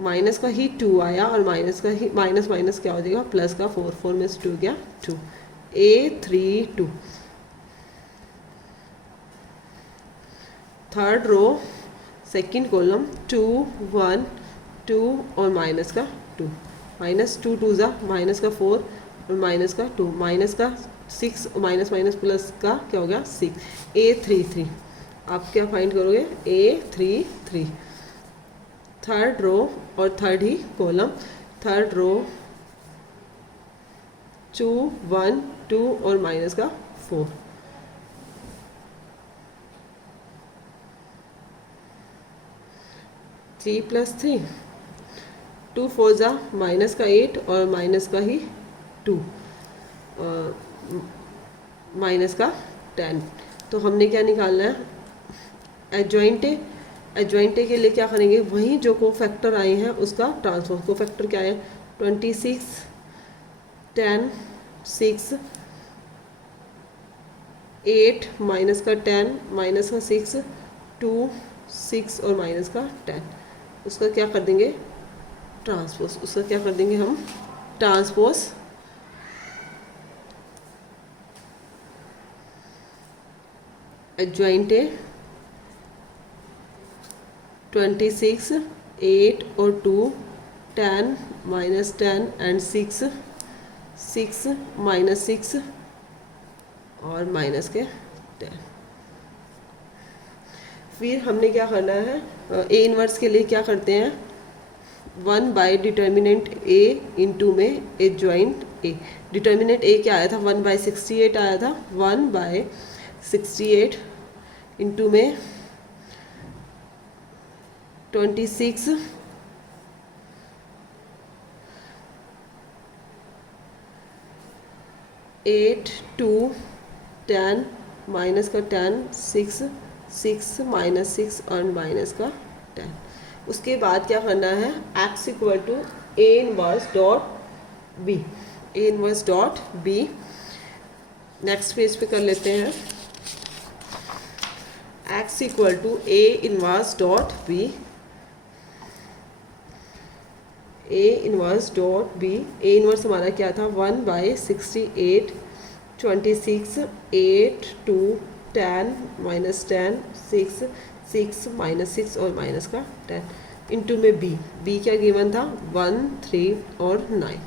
माइनस का ही 2 आया और माइनस का ही माइनस माइनस क्या हो जाएगा प्लस का 4 4 में से 2 गया 2। A32 third row second column 2 1 2 और माइनस का 2, माइनस 2 2 माइनस का 4 और माइनस का 2, माइनस का 6 और माइनस माइनस प्लस का क्या हो गया 6। A33 आप क्या फाइंड करोगे, A33 थर्ड रो और थर्ड ही कॉलम, थर्ड रो 2 1 2 और माइनस का 4, 3 + 3 2 4 माइनस का 8 और माइनस का ही 2 माइनस का 10। तो हमने क्या निकालना है, एडजॉइंटे के लिए क्या करेंगे, वहीं जो को फैक्टर आए हैं उसका ट्रांसफर। को फैक्टर क्या है 26 10 6 8 माइनस का 10 माइनस का 6 2 6 और माइनस का 10, उसका क्या कर देंगे ट्रांसपोज, उसका क्या कर देंगे हम ट्रांसपोज। एडजॉइंटे 26 8 और 2 10 माइनस 10 एंड 6 6 माइनस 6 और माइनस के 10। फिर हमने क्या करना है, ए इनवर्स के लिए क्या करते हैं 1 बाय डिटर्मिनेंट ए इंटू में एडजॉइंट ए। डिटर्मिनेंट ए क्या आया था 1/68 आया था, 1/68 इंटू में 26 8 2 10 माइनस का 10 6 6 माइनस 6 और माइनस का 10। उसके बाद क्या करना है x equal to A inverse dot B, A inverse dot B. Next page पे कर लेते हैं x equal to A inverse dot B. A inverse dot B. A inverse हमारा क्या था 1/68, 26, 8, 2, 10 -10, 6, 6 -6 और माइनस का 10 इंटू में बी क्या गिवन था 1, 3 और 9।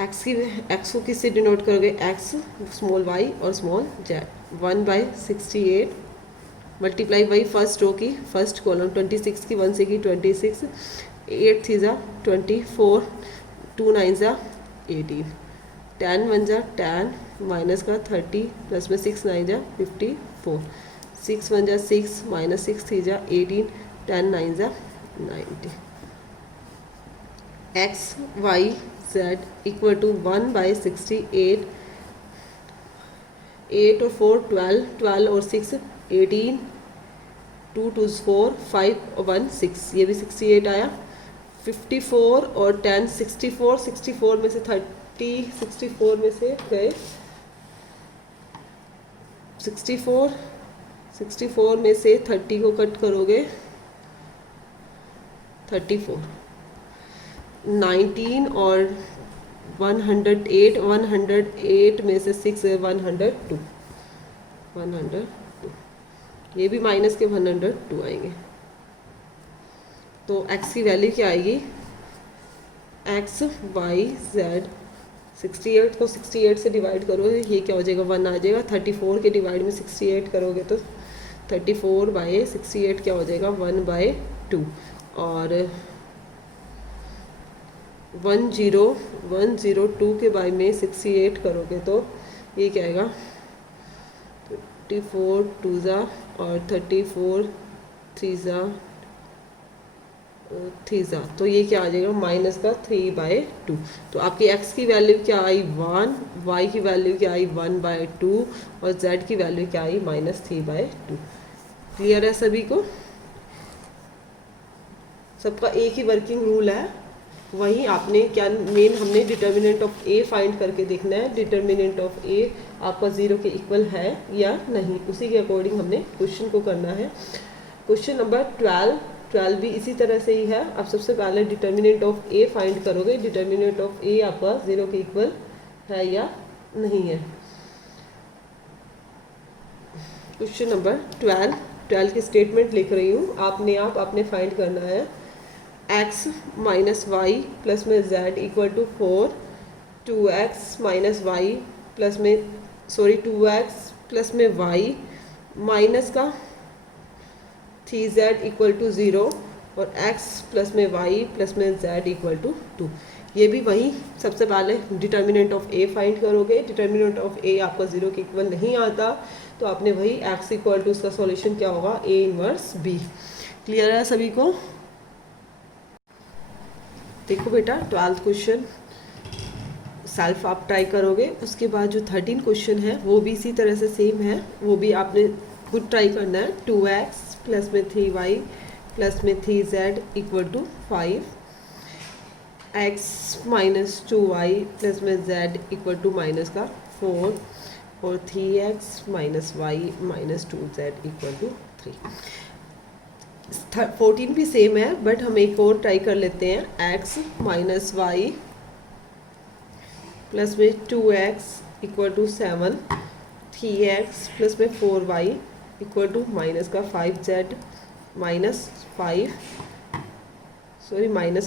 एक्स को किससे डिनोट करोगे, एक्स स्मॉल वाई और small z. 1/68 multiply by first row की फर्स्ट कॉलम 26 की 1 से की 26, 8 थी जा 24, 2 9 जा 18, 10 1 जा 10 माइनस का 30 प्लस में 6 9 जा 54, 6 1 जा 6 माइनस 6 थी जा 18, 10 9 जा 90। X y z equal to 1/68, 8 और 4 12, 12 और 6 18, 2 2 4 5 और 1 6, ये भी 68 आया। 54 और 10 64, 64 में से 30, 64 में से गए 64, 64 में से 30 को कट करोगे 34, 19 और 108, 108 में से 6 102, 102, ये भी माइनस के 102 आएंगे। तो x की वैल्यू क्या आएगी, एक्स वाई जेड 68 को 68 से डिवाइड करो, ये क्या हो जाएगा 1 आ जाएगा। 34 के डिवाइड में 68 करोगे तो 34/68 क्या हो जाएगा 1/2 और 102 के बाई में 68 करोगे तो ये क्या आएगा 34 2 ज़ा और 34 3 ज़ा 3 ज़ा, तो ये क्या आ जाएगा माइनस का 3/2। तो आपकी x की वैल्यू क्या आई 1, y की वैल्यू क्या आई 1/2 और z की वैल्यू क्या आई -3/2। क्लियर है सभी को, सबका एक ही वर्किंग रूल है। वहीं आपने क्या मेन हमने डिटर्मिनेंट ऑफ ए फाइंड करके देखना है, डिटर्मिनेंट ऑफ ए आपका 0 के इक्वल है या नहीं, उसी के अकॉर्डिंग हमने क्वेश्चन को करना है। क्वेश्चन नंबर 12 भी इसी तरह से ही है। आप सबसे पहले डिटर्मिनेंट ऑफ ए फाइंड करोगे, डिटर्मिनेंट ऑफ ए आपका 0 के इक्वल है या नहीं है। क्वेश्चन नंबर 12 की स्टेटमेंट लिख रही हूँ, आपने फाइंड करना है x माइनस वाई प्लस में z equal to 4, 2x minus y plus में 2x प्लस में y माइनस का 3z इक्वल टू 0 और x प्लस में y प्लस में z इक्वल टू 2। ये भी वही सबसे पहले डिटर्मिनेंट ऑफ a फाइंड करोगे। डिटर्मिनेंट ऑफ a आपका 0 के इक्वल नहीं आता तो आपने वही x इक्वल टू उसका सॉल्यूशन क्या होगा a इनवर्स b। क्लियर है सभी को। देखो बेटा 12th क्वेश्चन सेल्फ आप ट्राई करोगे, उसके बाद जो 13 क्वेश्चन है वो भी इसी तरह से सेम है, वो भी आपने खुद ट्राई करना है। 2x प्लस में 3y प्लस में 3z equal to 5, x minus 2y plus में z इक्वल टू माइनस का 4 और 3x minus y minus 2z equal to 3। 14 भी सेम है बट हम एक और ट्राई कर लेते हैं। x माइनस वाई प्लस में 2x equal to 7, 3x plus में 4y इक्वल टू माइनस का 5z माइनस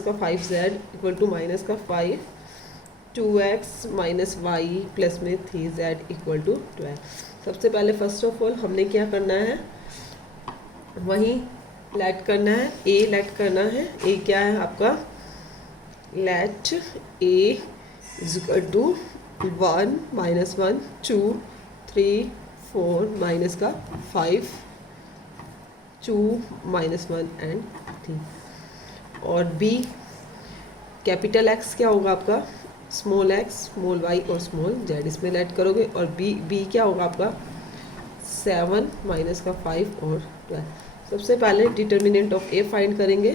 का 5z इक्वल टू माइनस का 5, 2x माइनस वाई प्लस में 3z इक्वल टू 12। सबसे पहले फर्स्ट ऑफ ऑल हमने क्या करना है, वहीं लेट करना है, ए लेट करना है। ए क्या है आपका, let A is equal to 1 minus 1 2 3 4 minus का 5 2 माइनस 1 एंड 3। और बी कैपिटल एक्स क्या होगा आपका, स्मॉल एक्स स्मॉल वाई और स्मॉल जेड, इसमें लेट करोगे। और बी क्या होगा आपका 7 माइनस का 5 और 12। सबसे पहले डिटर्मिनेंट ऑफ ए फाइंड करेंगे।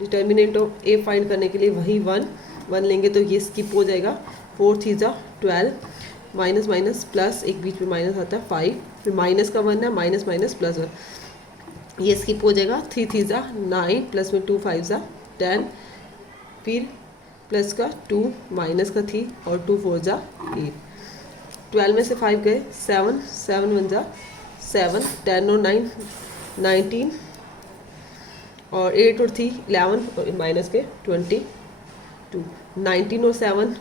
डिटर्मिनेंट ऑफ ए फाइंड करने के लिए वही 1 लेंगे तो ये स्किप हो जाएगा। 4 3 12 माइनस माइनस प्लस, एक बीच में माइनस आता है 5, फिर माइनस का 1 है माइनस माइनस प्लस 1, ये स्किप हो जाएगा। 3 3 9 प्लस में 2 5 10, फिर प्लस का 2, माइनस का 3 और 2 4 जा 8। 12 में से 5 गए 7, 7 1 जा 7, 10 और 9 19 और 8 और 3 11 और माइनस के 22, 19 और 7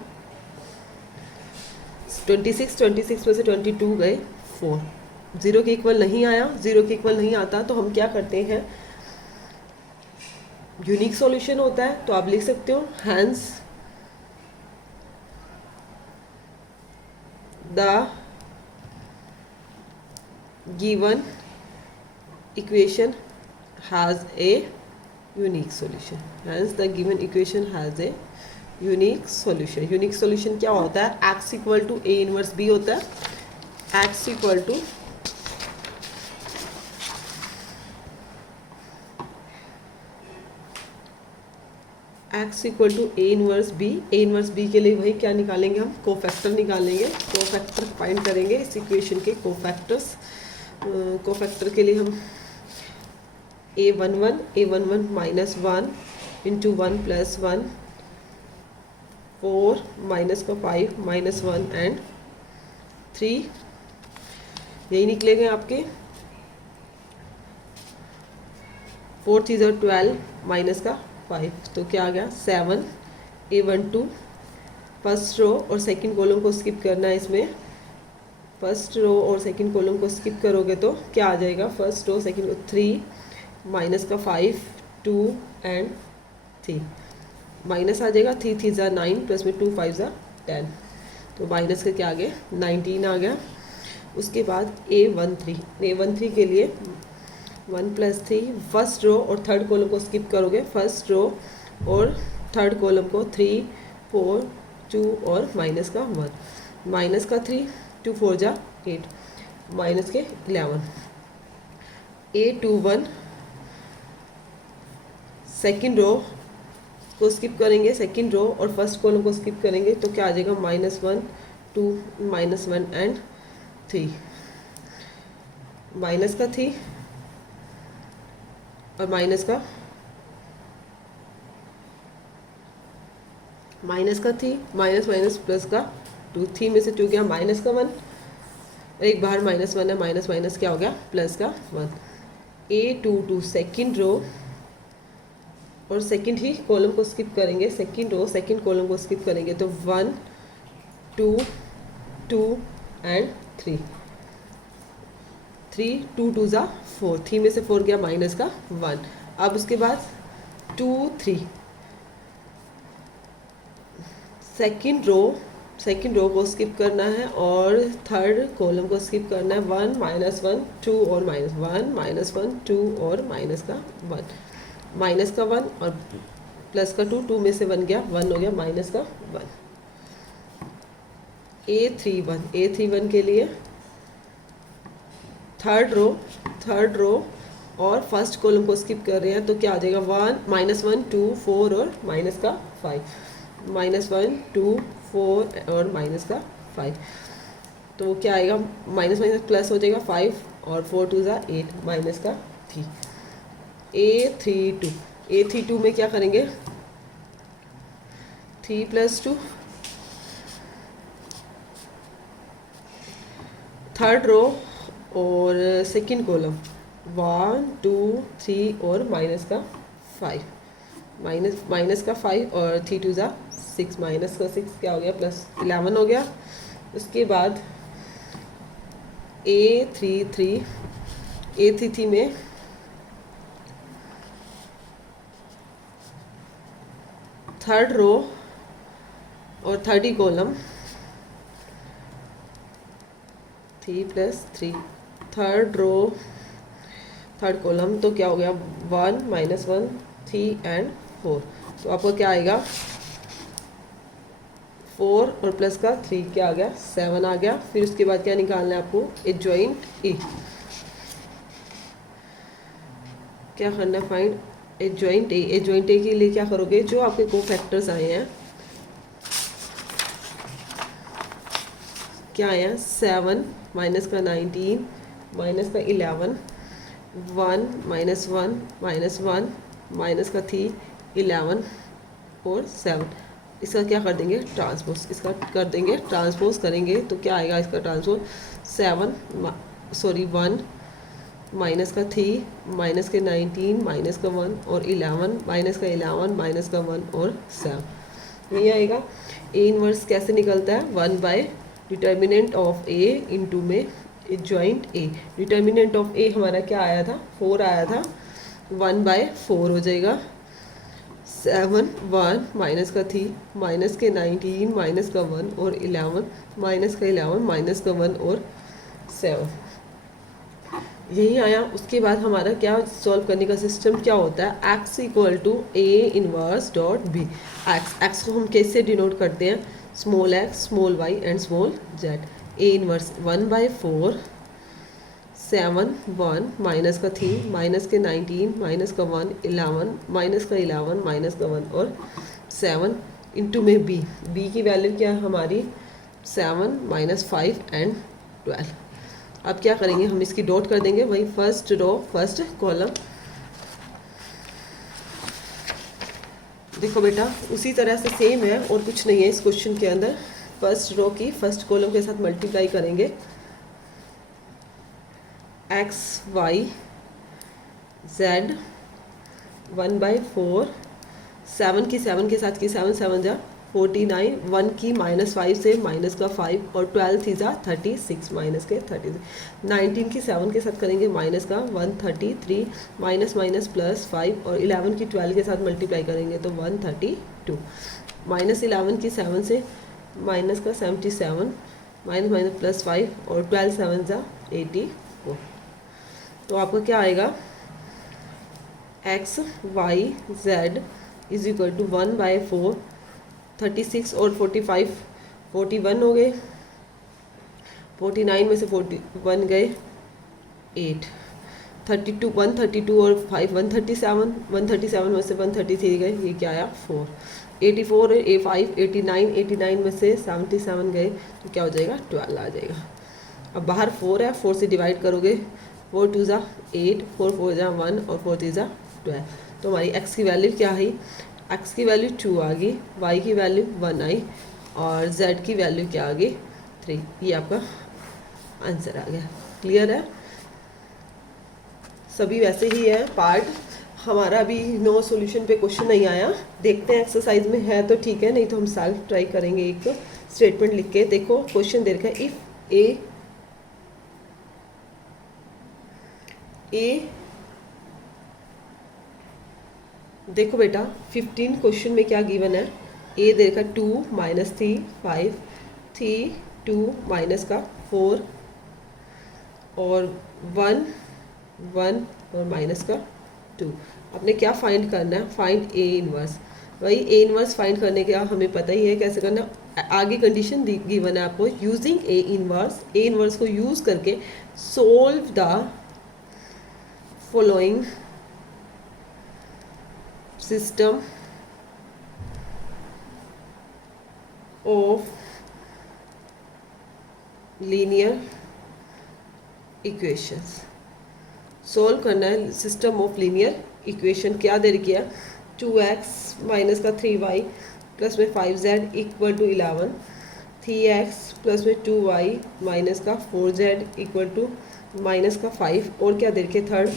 26, 26 में से 22 गए 4। ज़ीरो के इक्वल नहीं आया, ज़ीरो के इक्वल नहीं आता तो हम क्या करते हैं, यूनिक सॉल्यूशन होता है तो आप लिख सकते हो hence the given equation has a unique solution. Hence the given equation has a unique solution. Unique solution क्या होता है, x equal to A inverse B होता है। X equal to x equal to A inverse B. A inverse B के लिए वही क्या निकालेंगे, हम कोफैक्टर निकालेंगे, कोफैक्टर फाइंड करेंगे इस इक्वेशन के कोफैक्टर्स। कोफैक्टर के लिए हम a11 minus 1 into 1 plus 1 4 minus का 5 माइनस 1 एंड 3, यही निकलेंगे आपके। 4 3 12 माइनस का 5, तो क्या आ गया 7। a12 फर्स्ट रो और सेकंड कॉलम को स्किप करना है इसमें। फर्स्ट रो और सेकंड कॉलम को स्किप करोगे तो क्या आ जाएगा, first row second row 3 minus का 5 2 एंड 3, माइनस आ जाएगा 3 3 ज़ा 9 प्लस में 2 5 ज़ा 10, तो माइनस का क्या आ गया 19 आ गया। उसके बाद a13 के लिए 1 प्लस 3 फर्स्ट रो और थर्ड कॉलम को स्किप करोगे, फर्स्ट रो और थर्ड कॉलम को 3 4 2 और माइनस का 1, माइनस का 3 2 4 जा 8 माइनस के 11। a21 सेकेंड रो को स्किप करेंगे, सेकेंड रो और फर्स्ट कॉलम को स्किप करेंगे तो क्या आ जाएगा -1 2 -1 एंड 3, माइनस का 3 और माइनस का 3 माइनस माइनस प्लस का 2, 3 में से 2 गया माइनस का 1 और एक बाहर -1 है, माइनस माइनस क्या हो गया प्लस का 1। a22 सेकेंड रो और सेकेंड ही कॉलम को स्किप करेंगे, सेकेंड रो सेकेंड कॉलम को स्किप करेंगे तो 1 2 2 एंड 3 3 2 2 ज़ा 4, 3 में से 4 गया माइनस का 1। अब उसके बाद 2 3 सेकेंड रो को स्किप करना है और थर्ड कॉलम को स्किप करना है, 1 -1 2 और -1 -1 2 और माइनस का 1, माइनस का 1 और प्लस का 2, 2 में से 1 गया 1 हो गया माइनस का 1। a31 के लिए थर्ड रो और फर्स्ट कॉलम को स्किप कर रहे हैं तो क्या आ जाएगा 1 2 4 और माइनस का 5, -1 2 4 और माइनस का 5, तो क्या आएगा माइनस माइनस प्लस हो जाएगा 5 और 4 2 ज़ा 8 माइनस का 3। a32 में क्या करेंगे 3 + 2 थर्ड रो और सेकंड कॉलम 1 2 3 और माइनस का 5, माइनस का 5 और 3 2 ज़ा 6, माइनस का 6 क्या हो गया +11 हो गया। उसके बाद a33 में थर्ड रो और थर्ड ही column 3 + 3 third row third column तो क्या हो गया 1 -1 3 एंड 4, तो आपको क्या आएगा 4 और प्लस का 3 क्या आ गया 7 आ गया। फिर उसके बाद क्या निकालना है आपको एडजॉइंट ए, क्या करना है फाइंड एडजॉइंट ए के लिए क्या करोगे, जो आपके कोफैक्टर्स आए हैं क्या आया 7 माइनस का 19 माइनस का 11 1 -1 -1 माइनस का 3 11 और 7, इसका क्या कर देंगे ट्रांसपोज, इसका कर देंगे ट्रांसपोज करेंगे तो क्या आएगा इसका ट्रांसपोज 1 माइनस का 3 माइनस के 19 माइनस का 1 और 11 माइनस का 11 माइनस का 1 और 7, यही आएगा। ए इनवर्स कैसे निकलता है 1 by determinant of A into में जॉइंट ए, डिटर्मिनेंट ऑफ ए हमारा क्या आया था 4 आया था, 1 बाय 4 हो जाएगा। 7 1 माइनस का 3 माइनस के 19 माइनस का 1 और 11 माइनस का 11 माइनस का 1 और 7, यही आया। उसके बाद हमारा क्या सॉल्व करने का सिस्टम क्या होता है x equal to A inverse dot B. X को हम कैसे डिनोट करते हैं small x small y and small z. A inverse 1/4 7 1 minus का 3 माइनस के 19 माइनस का 1 11 माइनस का 11 माइनस का 1 और 7 इंटू में बी, बी की वैल्यू क्या है हमारी 7 माइनस 5 एंड 12। अब क्या करेंगे हम इसकी डॉट कर देंगे वही फर्स्ट रो फर्स्ट कॉलम। देखो बेटा उसी तरह से सेम है और कुछ नहीं है इस क्वेश्चन के अंदर, फर्स्ट रो की फर्स्ट कॉलम के साथ मल्टीप्लाई करेंगे एक्स वाई जेड 1/4 7 की 7 के साथ की 7 7 जा 49 1 की -5 से माइनस का 5 और 12 थी जा 36 माइनस के 36, 19 की 7 के साथ करेंगे माइनस का 133 माइनस माइनस प्लस 5 और 11 की 12 के साथ मल्टीप्लाई करेंगे तो 132 माइनस 11 की 7 से माइनस का 77 माइनस माइनस प्लस 5 और 12 7 जा 84, तो आपका क्या आएगा x y z is equal to 1/4 36 और 45 41 हो गए, 49 में से 41 गए 8 32 132 और 5 137 में से 133 गए, ये क्या आया 4 84 है 5 89 में से 77 गए तो क्या हो जाएगा 12 आ जाएगा। अब बाहर 4 है 4 से डिवाइड करोगे 4 2 जा 8 4 4 जा 1 और 4 3 जा 12, तो हमारी x की वैल्यू क्या आई x की वैल्यू 2 आ गई, y की वैल्यू 1 आई और z की वैल्यू क्या आ गई 3, ये आपका आंसर आ गया। क्लियर है, सभी वैसे ही है पार्ट हमारा अभी नो सॉल्यूशन पे क्वेश्चन नहीं आया, देखते हैं एक्सरसाइज में है तो ठीक है, नहीं तो हम सेल्फ ट्राई करेंगे। एक स्टेटमेंट लिख के देखो क्वेश्चन दे रखा है इफ ए देखो बेटा 15 क्वेश्चन में क्या गिवन है ए दे रखा 2 माइनस 3 5 3 2 माइनस का 4 और 1 1 और माइनस का 2। आपने क्या फाइंड करना है फाइंड ए इनवर्स, वही ए इनवर्स फाइंड करने का हमें पता ही है कैसे करना। आगे कंडीशन गिवन है आपको यूजिंग ए इनवर्स को यूज करके solve the following system of linear equations. Solve करना है सिस्टम ऑफ लीनियर इक्वेशन, क्या दे रखी है 2x माइनस का 3y प्लस में 5z equal to 11, 3x plus में 2y माइनस का 4z इक्वल टू माइनस का 5 और क्या दे रखे third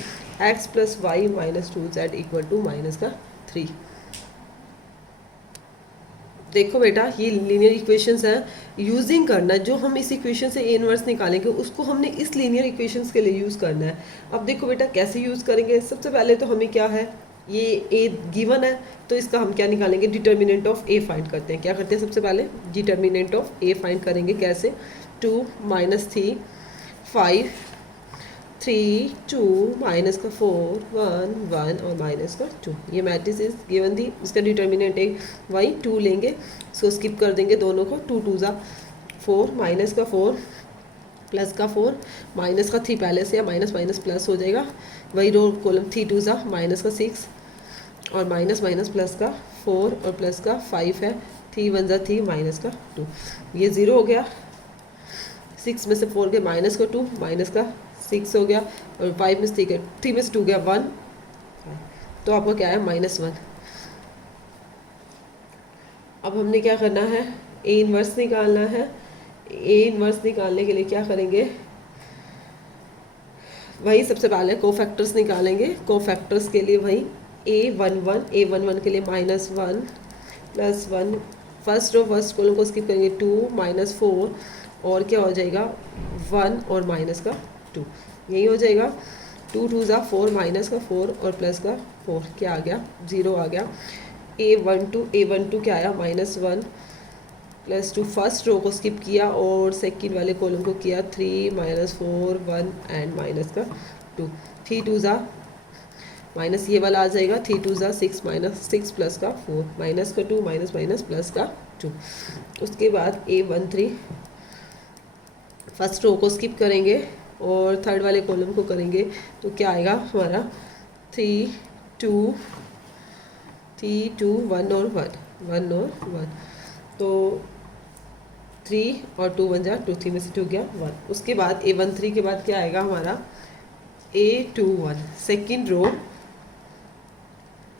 x plus y minus 2z equal to minus का 3। देखो बेटा ये लीनियर इक्वेशंस हैं, यूजिंग करना जो हम इस इक्वेशन से ए इनवर्स निकालेंगे उसको हमने इस लीनियर इक्वेशंस के लिए यूज़ करना है। अब देखो बेटा कैसे यूज़ करेंगे, सबसे पहले तो हमें क्या है ये ए गिवन है तो इसका हम क्या निकालेंगे डिटर्मिनेंट ऑफ ए फाइंड करते हैं। क्या करते हैं सबसे पहले डिटर्मिनेंट ऑफ ए फाइंड करेंगे, कैसे 2 माइनस 3 5 3 2 माइनस का 4 1 1 और माइनस का 2, ये मैट्रिक्स इज गिवन थी, इसका डिटर्मिनेंट है वही 2 लेंगे, इसको स्किप कर देंगे दोनों को, 2 2 जा 4 माइनस का 4 प्लस का 4 माइनस का 3 पहले से या माइनस माइनस प्लस हो जाएगा, वही रो कॉलम 3 2 जा माइनस का 6 और माइनस माइनस प्लस का 4 और प्लस का 5 है 3 1 जा 3 माइनस का 2, ये 0 हो गया। 6 में से 4 गए माइनस का 2 माइनस का 6 हो गया और 5 में से 3 में से 2 गया 1, तो आपका क्या है -1। अब हमने क्या करना है, ए इन्वर्स निकालना है। ए इन्वर्स निकालने के लिए क्या करेंगे, वही सबसे पहले कोफैक्टर्स निकालेंगे। कोफैक्टर्स के लिए वही A11 के लिए -1 +1, फर्स्ट रो फर्स्ट कॉलम को स्किप करेंगे, 2 -4 और क्या हो जाएगा 1 और माइनस का 2, यही हो जाएगा। 2 2 ज़ा 4 माइनस का 4 और प्लस का 4, क्या आ गया 0 आ गया। A12 क्या आया -1 +2, फर्स्ट रो को स्किप किया और सेकंड वाले कॉलम को किया 3 -4 1 एंड माइनस का 2। 3 2 ज़ा माइनस ये वाला आ जाएगा, 3 2 ज़ा 6 -6 प्लस का 4 माइनस का 2 माइनस माइनस प्लस का 2। उसके बाद A13 फर्स्ट रो को स्किप करेंगे और थर्ड वाले कॉलम को करेंगे, तो क्या आएगा हमारा 3 2 1 और 1, तो 3 और 2 1 जा 2, 3 में से 2 गया 1। उसके बाद A13 के बाद क्या आएगा हमारा A21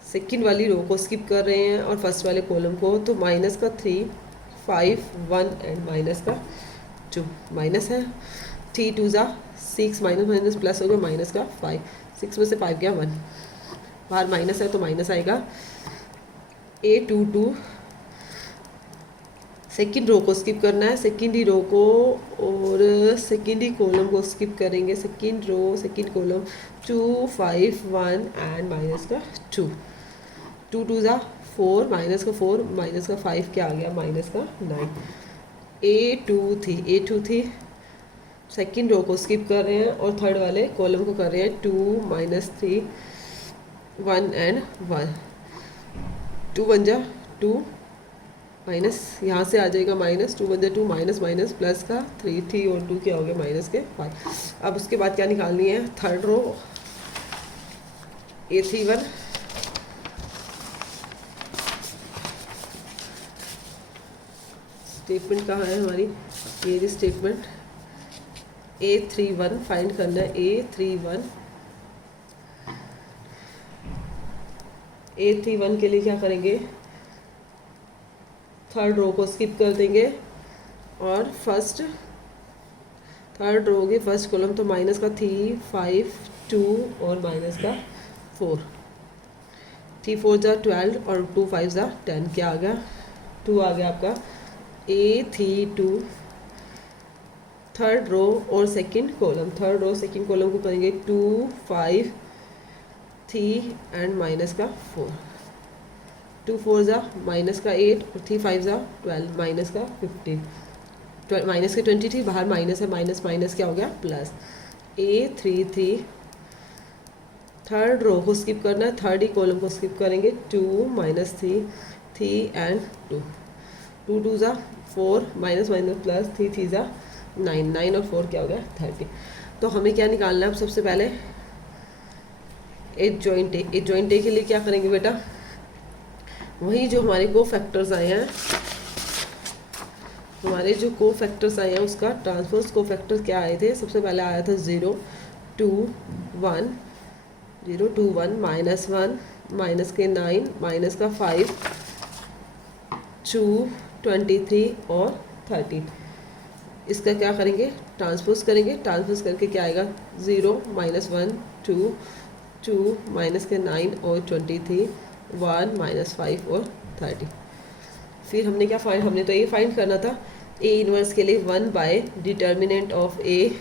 सेकंड वाली रो को स्किप कर रहे हैं और फर्स्ट वाले कॉलम को, तो माइनस का 3 5 1 एंड माइनस का 2 माइनस है। 3 2 ज़ा 6 माइनस प्लस हो गया माइनस का 5, 6 में से 5 गया 1, बाहर माइनस है तो माइनस आएगा। A22 सेकंड रो को स्किप करना है, सेकंड ही रो को और सेकंड ही कॉलम को स्किप करेंगे, second row second column 2 5 1 and minus का 2, 2 2 ज़ा 4 माइनस का 4 माइनस का 5, क्या आ गया माइनस का 9। A23 सेकंड रो को स्किप कर रहे हैं और थर्ड वाले कॉलम को कर रहे हैं 2 -3 1 एंड 1, 2 1 जा 2 माइनस यहाँ से आ जाएगा माइनस, 2 1 जा 2 माइनस माइनस प्लस का 3 और 2 क्या हो गया माइनस के 5। अब उसके बाद क्या निकालनी है, थर्ड रो A31 स्टेटमेंट कहाँ है हमारी, ये स्टेटमेंट A31 फाइंड करना है। A31 के लिए क्या करेंगे, थर्ड रो को स्किप कर देंगे और थर्ड रो के फर्स्ट कॉलम, तो माइनस का 3 5 2 और माइनस का 4, 3 4 जा 12 और 2 5 जा 10, क्या आ गया 2 आ गया आपका। A32 थर्ड रो और सेकंड कॉलम को करेंगे 2 5 3 एंड माइनस का 4, 2 4 ज़ा माइनस का 8 और 3 5 ज़ा 12 माइनस का 15, माइनस के 23 बाहर माइनस है, माइनस माइनस क्या हो गया प्लस। A33 थर्ड रो को स्किप करना है, थर्ड ही कॉलम को स्किप करेंगे 2 -3 3 एंड 2, 2 2 ज़ा 4 माइनस माइनस प्लस 3 3 ज़ा 9 9 और 4 क्या हो गया 30। तो हमें क्या निकालना है, अब सबसे पहले एडजॉइंट ए के लिए क्या करेंगे बेटा, वही जो हमारे को फैक्टर्स आए हैं, उसका ट्रांसपोज को फैक्टर क्या आए थे, सबसे पहले आया था 0 2 1 -1 माइनस के 9 माइनस का 5 2 23 और 13। इसका क्या करेंगे, ट्रांसपोज करेंगे, ट्रांसपोज करके क्या आएगा 0 -1 2 2 माइनस के 9 और 23 1 -5 और 30। फिर हमने क्या फाइंड, हमने तो ये फाइंड करना था A इनवर्स के लिए 1 by determinant of A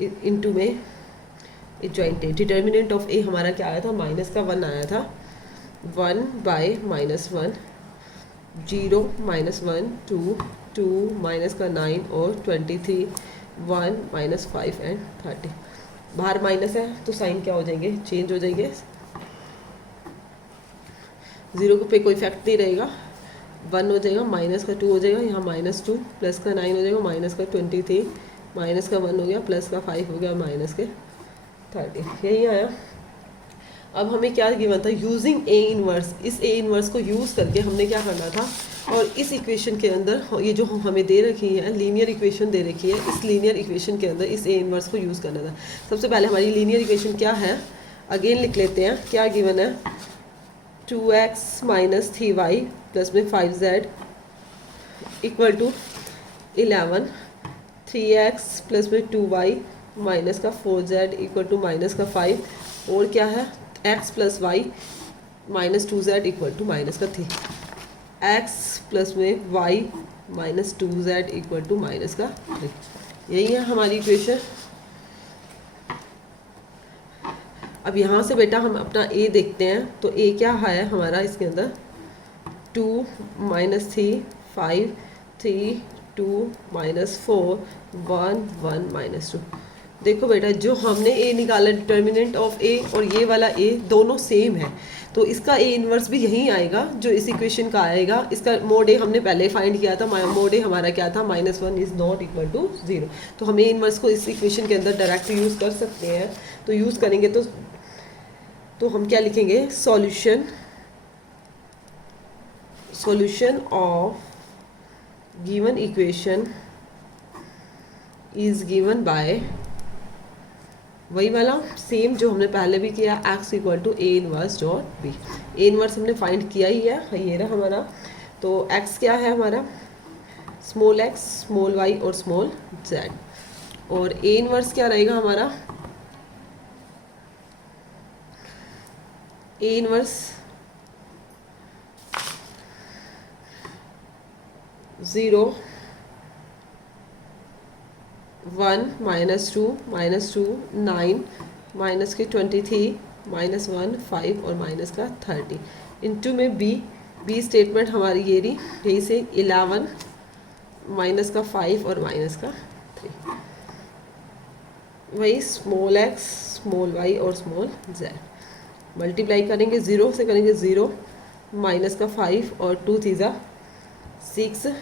into में joint A. Determinant of A हमारा क्या आया था, माइनस का 1 आया था, 1 बाय -1 0 -1 2 2 माइनस का 9 और 23 1 -5 एंड 30। बाहर माइनस है तो साइन क्या हो जाएंगे, चेंज हो जाएंगे, 0 पे कोई इफेक्ट नहीं रहेगा, 1 हो जाएगा माइनस का 2 हो जाएगा, यहाँ -2 प्लस का 9 हो जाएगा, माइनस का 23 माइनस का 1 हो गया, प्लस का 5 हो गया, माइनस के 30, यही आया। अब हमें क्या गिवन था, यूजिंग ए इनवर्स, इस ए इनवर्स को यूज़ करके हमने क्या करना था, और इस इक्वेशन के अंदर ये जो हमें दे रखी है लीनियर इक्वेशन दे रखी है, इस लीनियर इक्वेशन के अंदर इस ए इनवर्स को यूज़ करना था। सबसे पहले हमारी लीनियर इक्वेशन क्या है, अगेन लिख लेते हैं, क्या गिवन है 2x - 3y प्लस में 5z equal to 11, 3x plus में 2y माइनस का 4z इक्वल टू माइनस का 5, और क्या है x plus y minus 2z equal to minus का 3, x प्लस में y minus 2z equal to minus का 3। यही है हमारी इक्वेशन। अब यहाँ से बेटा हम अपना a देखते हैं, तो a क्या है हमारा इसके अंदर 2 माइनस 3 5 3 2 माइनस 4 1 1 माइनस 2। देखो बेटा जो हमने a निकाला डिटर्मिनेंट ऑफ a और ये वाला a दोनों सेम है, तो इसका a इन्वर्स भी यहीं आएगा जो इस इक्वेशन का आएगा। इसका मोड a हमने पहले फाइंड किया था, मोड a हमारा क्या था -1 इज़ नॉट इक्वल टू 0। तो हम a इन्वर्स को इस इक्वेशन के अंदर डायरेक्ट यूज़ कर सकते हैं। तो यूज़ करेंगे तो हम क्या लिखेंगे, solution of given equation is given by, वही वाला सेम जो हमने पहले भी किया, x equal to a inverse dot b। a inverse हमने फाइंड किया ही है, ये रहा हमारा। तो x क्या है हमारा, स्मॉल x स्मॉल y और स्मॉल z, और a इनवर्स क्या रहेगा हमारा, a इनवर्स 0 1 -2 -2 9 माइनस के 23 -1 5 और माइनस का 30 इंटू में बी स्टेटमेंट हमारी ये रही, यही से 11 माइनस का 5 और माइनस का 3, वही स्मॉल x स्मॉल y और स्मॉल z। मल्टीप्लाई करेंगे 0 से, करेंगे 0 माइनस का 5 और 2 3 6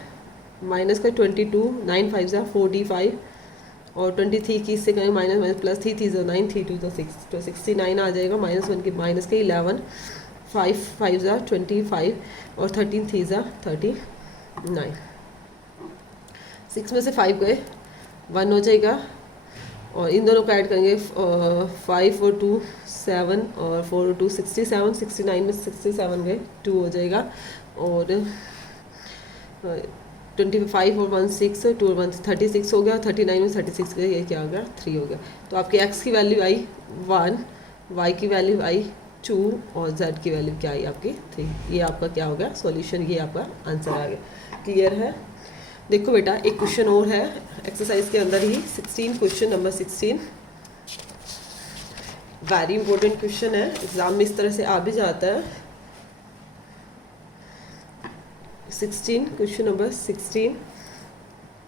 माइनस का 22 9 5 45 और 23 की इससे करेंगे माइनस माइनस प्लस 3 3 9 3 2 6 तो 69 आ जाएगा, -1 के माइनस के 11 5 5 25 और 13 3 39, 6 में से 5 गए 1 हो जाएगा, और इन दोनों को ऐड करेंगे 5 और 2 7 और 4 और 2 67, 69 में 67 गए 2 हो जाएगा, और 25 और 1 6 2 और 1 36 हो गया, 39 में 36 गए, ये क्या हो गया 3 हो गया। तो आपके x की वैल्यू आई 1, y की वैल्यू आई 2 और z की वैल्यू क्या आई आपकी 3। ये आपका क्या हो गया सॉल्यूशन, ये आपका आंसर आ गया। क्लियर है। देखो बेटा एक क्वेश्चन और है एक्सरसाइज के अंदर ही 16, question number 16, very important question है, एग्जाम में इस तरह से आ भी जाता है। 16, question number 16,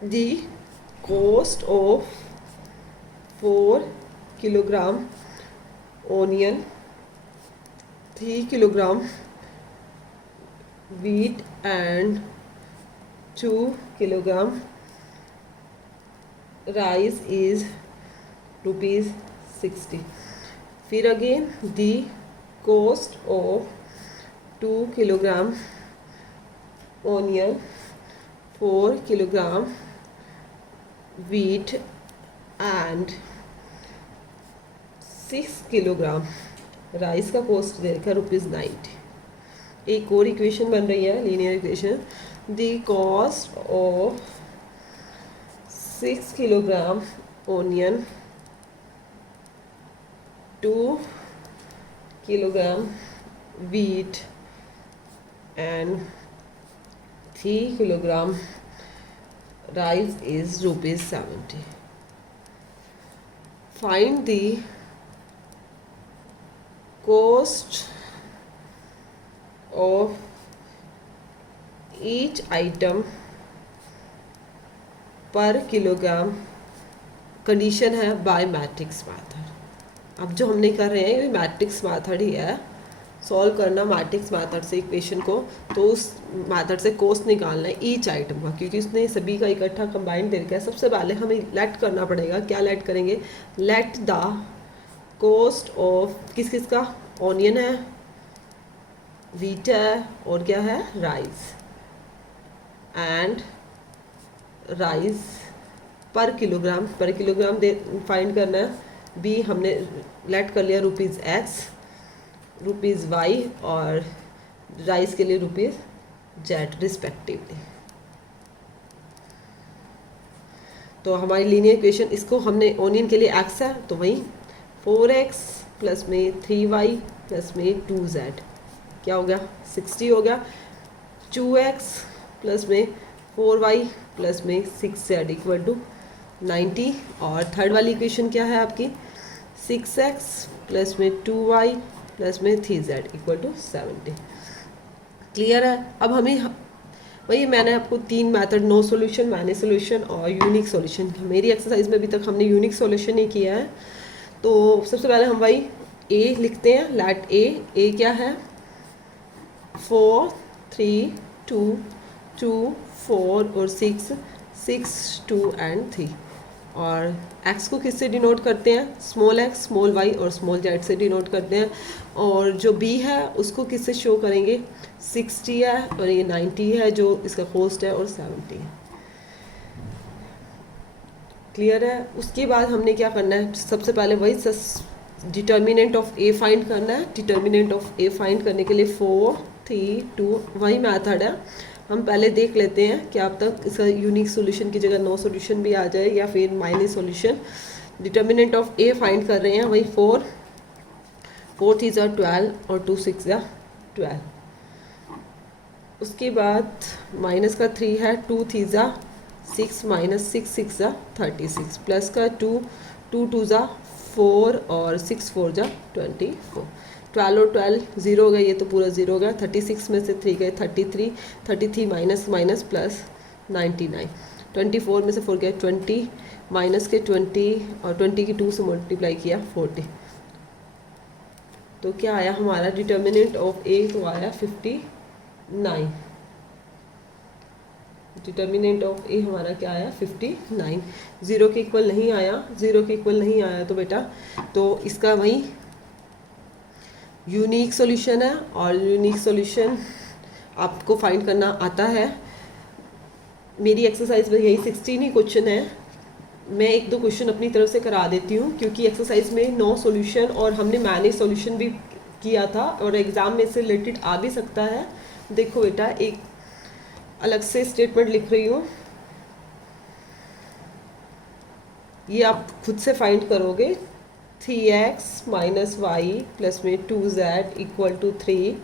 the cost of 4 kilogram onion, 3 kilogram wheat and 2 kilogram rice is ₹60। फिर again the cost of 2 kilogram onion, 4 kilogram wheat and 6 kilogram rice का कॉस्ट दे रखा ₹90। एक और इक्वेशन बन रही है linear equation, the cost of 6 kilogram onion, 2 kilogram wheat and 3 kilogram rice is ₹70। Find the cost of each item पर kilogram. Condition है bye matrix method. अब जो हमने कर रहे हैं ये मैट्रिक्स मैथड ही है, सॉल्व करना मैट्रिक्स मैथड से इक्वेशन को, तो उस मैथड से कॉस्ट निकालना है ईच आइटम का, क्योंकि उसने सभी का इकट्ठा कंबाइंड दे रखा है। सबसे पहले हमें लेट करना पड़ेगा, क्या लेट करेंगे, लेट द कॉस्ट ऑफ किस किस का, ऑनियन है, व्हीट है और क्या है राइस, एंड राइस पर किलोग्राम दे फाइंड करना है। बी हमने लेट कर लिया ₹X, ₹Y और राइस के लिए ₹Z रिस्पेक्टिवली। तो हमारी लीनियर इक्वेशन, इसको हमने ओनियन के लिए एक्स है तो वही 4x प्लस में 3y प्लस में 2z क्या हो गया 60 हो गया। 2x प्लस में 4y प्लस में 6z इक्वल टू 90। और थर्ड वाली इक्वेशन क्या है आपकी 6x प्लस में 2y प्लस में 3z इक्वल टू 70। क्लियर है। अब हमें वही मैंने आपको 3 मेथड, नो सॉल्यूशन, मैंने सॉल्यूशन और यूनिक सॉल्यूशन, मेरी एक्सरसाइज में अभी तक हमने यूनिक सॉल्यूशन ही किया है। तो सबसे पहले हम वही ए लिखते हैं, लेट ए क्या है 4 3 2 2 4 और 6 6 2 एंड 3। और x को किससे डिनोट करते हैं, स्मॉल x स्मॉल y और स्मॉल z से डिनोट करते हैं। और जो b है उसको किससे शो करेंगे, 60 है और ये 90 है जो इसका कॉस्ट है और 70 है। क्लियर है। उसके बाद हमने क्या करना है, सबसे पहले वही डिटर्मिनेंट ऑफ a फाइंड करना है। डिटर्मिनेंट ऑफ a फाइंड करने के लिए 4 3 2 वही मेथड है। हम पहले देख लेते हैं कि अब तक इसका यूनिक सॉल्यूशन की जगह नो सॉल्यूशन भी आ जाए या फिर minus solution. Determinant of a find कर रहे हैं, वही 4 3 12 और 2 6 12। उसके बाद माइनस का 3 है, 2 3 6 माइनस 6 6 36 प्लस का 2 2 2 4 और 6 4 24। 12 और 12 0 हो गया, ये तो पूरा 0 हो गया। 36 में से 3 गए 33, 33 माइनस माइनस प्लस 99। 24 में से 4 गया 20 माइनस के 20 और 20 की 2 से मल्टीप्लाई किया 40। तो क्या आया हमारा डिटर्मिनेंट ऑफ ए, तो आया 59। डिटर्मिनेंट ऑफ ए हमारा क्या आया 59। 0 के इक्वल नहीं आया, 0 के इक्वल नहीं आया तो बेटा तो इसका वही यूनिक सॉल्यूशन है। और यूनिक सॉल्यूशन आपको फाइंड करना आता है। मेरी एक्सरसाइज में यही 16 ही क्वेश्चन है। मैं 1-2 क्वेश्चन अपनी तरफ से करा देती हूँ क्योंकि एक्सरसाइज में नो सॉल्यूशन और हमने मैनेज सॉल्यूशन भी किया था और एग्ज़ाम में से रिलेटेड आ भी सकता है। देखो बेटा, एक अलग से स्टेटमेंट लिख रही हूँ, ये आप खुद से फाइंड करोगे। 3x माइनस वाई प्लस में 2z equal to 3,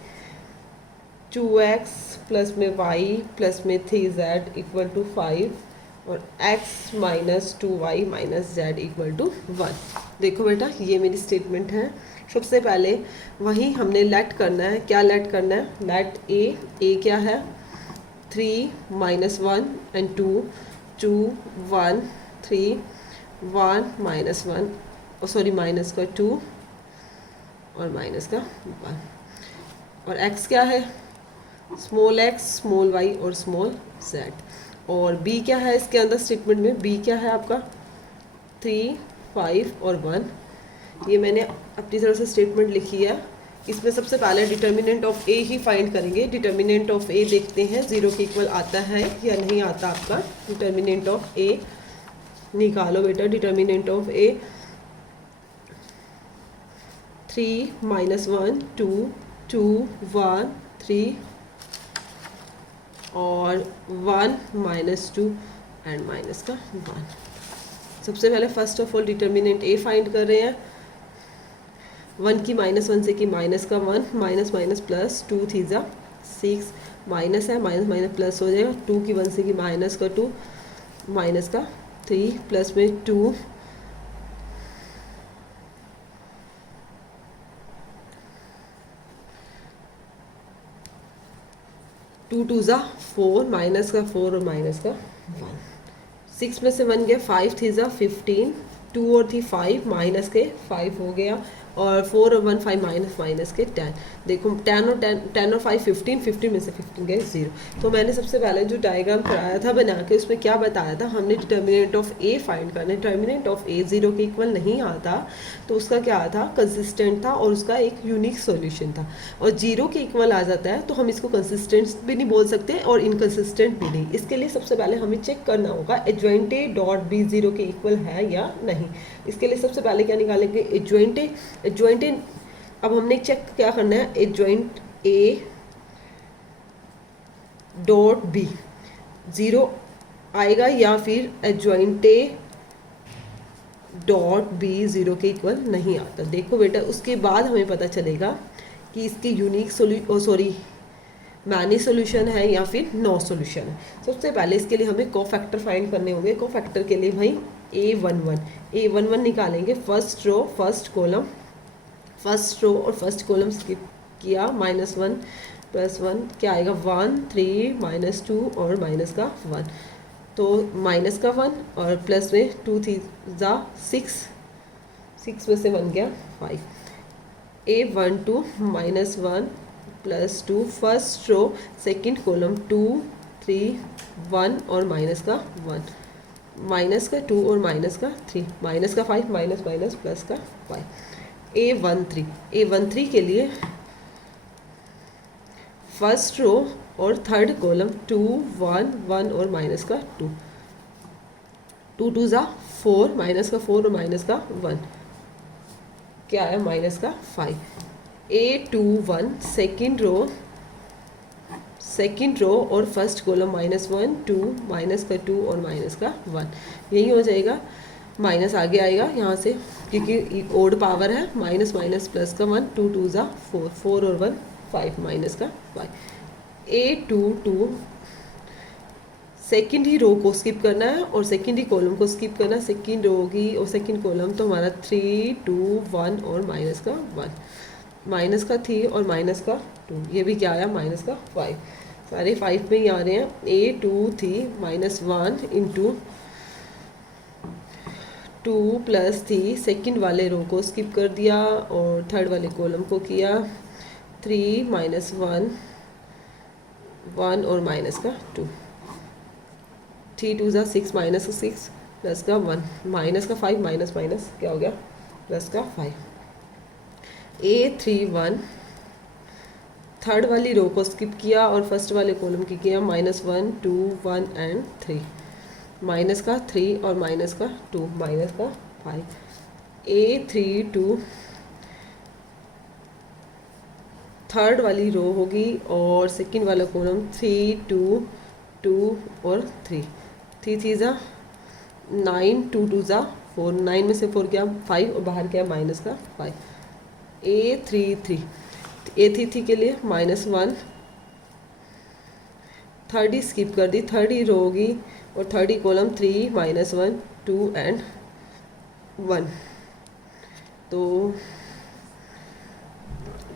2x plus में y प्लस में 3z इक्वल टू 5 और x minus 2y minus z equal to 1। देखो बेटा, ये मेरी स्टेटमेंट है। सबसे पहले वही हमने लेट करना है। क्या लेट करना है, लेट ए क्या है 3 minus 1 and 2 2 1 3 1 minus 1 sorry minus का 2 और माइनस का 1। और x क्या है, स्मॉल x स्मॉल y और स्मॉल z। और b क्या है इसके अंदर स्टेटमेंट में, b क्या है आपका 3 5 और 1। ये मैंने अपनी तरफ से स्टेटमेंट लिखी है। इसमें सबसे पहले determinant of a he find करेंगे। डिटर्मिनेंट ऑफ a देखते हैं 0 के इक्वल आता है या नहीं आता आपका। डिटर्मिनेंट ऑफ a निकालो बेटा। डिटर्मिनेंट ऑफ a 3 माइनस 1 2 2 1 3 और 1 माइनस 2 एंड माइनस का 1। सबसे पहले first of all determinant a find कर रहे हैं। 1 की माइनस 1 से की माइनस का 1 माइनस माइनस प्लस 2 3 6 माइनस है, माइनस माइनस प्लस हो जाएगा। 2 की 1 से की माइनस का 2 माइनस का 3 प्लस में 2 2 2 4 माइनस का 4 और माइनस का 1। 6 में से 1 गया 5 3 15 2 और 3 5 माइनस के 5 हो गया और 4 और 1 5 माइनस माइनस के 10। देखो 10 और 5 15 15 में से 15 गए 0। तो मैंने सबसे पहले जो डायग्राम कराया था बना के उसमें क्या बताया था, हमने डिटर्मिनेंट ऑफ ए फाइंड करना है। डिटर्मिनेंट ऑफ ए 0 के इक्वल नहीं आता तो उसका क्या था, कंसिस्टेंट था और उसका एक यूनिक सॉल्यूशन था। और 0 के इक्वल आ जाता है तो हम इसको कंसिस्टेंट भी नहीं बोल सकते और इनकंसिस्टेंट भी नहीं। इसके लिए सबसे पहले हमें चेक करना होगा एडजॉइंट ए डॉट बी 0 के इक्वल है या नहीं। इसके लिए सबसे पहले क्या निकालेंगे, एडजॉइंट ए। अब हमने चेक क्या करना है, एडजॉइंट ए डॉट बी 0 आएगा या फिर एडजॉइंट ए डॉट बी 0 के इक्वल नहीं आता। देखो बेटा, उसके बाद हमें पता चलेगा कि इसकी यूनिक मैनी सोल्यूशन है या फिर नो सोल्यूशन है। सबसे पहले इसके लिए हमें कोफैक्टर फाइंड करने होंगे। कोफैक्टर के लिए भाई A11 निकालेंगे, first row first column, first row और फर्स्ट कॉलम स्किप किया, -1 +1 क्या आएगा 1 3 -2 और माइनस का 1, तो माइनस का 1 और प्लस में 2 थी ज़ा 6 में से 1 गया 5। A12 -1 +2 first row second column 2 3 1 और माइनस का 1, माइनस का 2 और माइनस का 3, माइनस का 5 माइनस माइनस प्लस का 5। A13 के लिए फर्स्ट रो और थर्ड कॉलम 2 1 1 और माइनस का 2, 2 2 ज़ा 4, माइनस का 4 और माइनस का 1 क्या है माइनस का 5। A21 सेकंड रो और फर्स्ट कॉलम -1 2 माइनस का 2 और माइनस का 1, यही हो जाएगा। माइनस आगे आएगा यहाँ से क्योंकि ओड पावर है, माइनस माइनस प्लस का 1, 2 2 ज़ा 4, 4 और 1 5 माइनस का 5। A22 सेकंड ही रो को स्किप करना है और सेकंड ही कॉलम को स्किप करना है। सेकंड रो होगी और सेकंड कॉलम तो हमारा 3 2 1 और माइनस का 1, माइनस का 3 और माइनस का 2, ये भी क्या आया माइनस का 5, सारे 5 में ही आ रहे हैं। A23 -1 इंटू 2 + 3 सेकंड वाले रो को स्किप कर दिया और थर्ड वाले कॉलम को किया 3 -1 1 और माइनस का 2, 3 2 ज़ा 6 माइनस का 6 प्लस का 1 माइनस का 5 माइनस माइनस क्या हो गया प्लस का 5। A31 थर्ड वाली रो को स्किप किया और फर्स्ट वाले कॉलम की किया -1 2 1 एंड 3, माइनस का 3 और माइनस का 2 माइनस का 5। A32 थर्ड वाली रो होगी और सेकंड वाला कॉलम 3 2 2 और 3, 3 3 ज़ा 9 2 2 ज़ा 4, 9 में से 4 क्या 5 और बाहर क्या माइनस का 5। A33 के लिए -1 थर्ड ही स्किप कर दी, थर्ड ही रो होगी और थर्ड ही कॉलम 3 -1 2 एंड 1, तो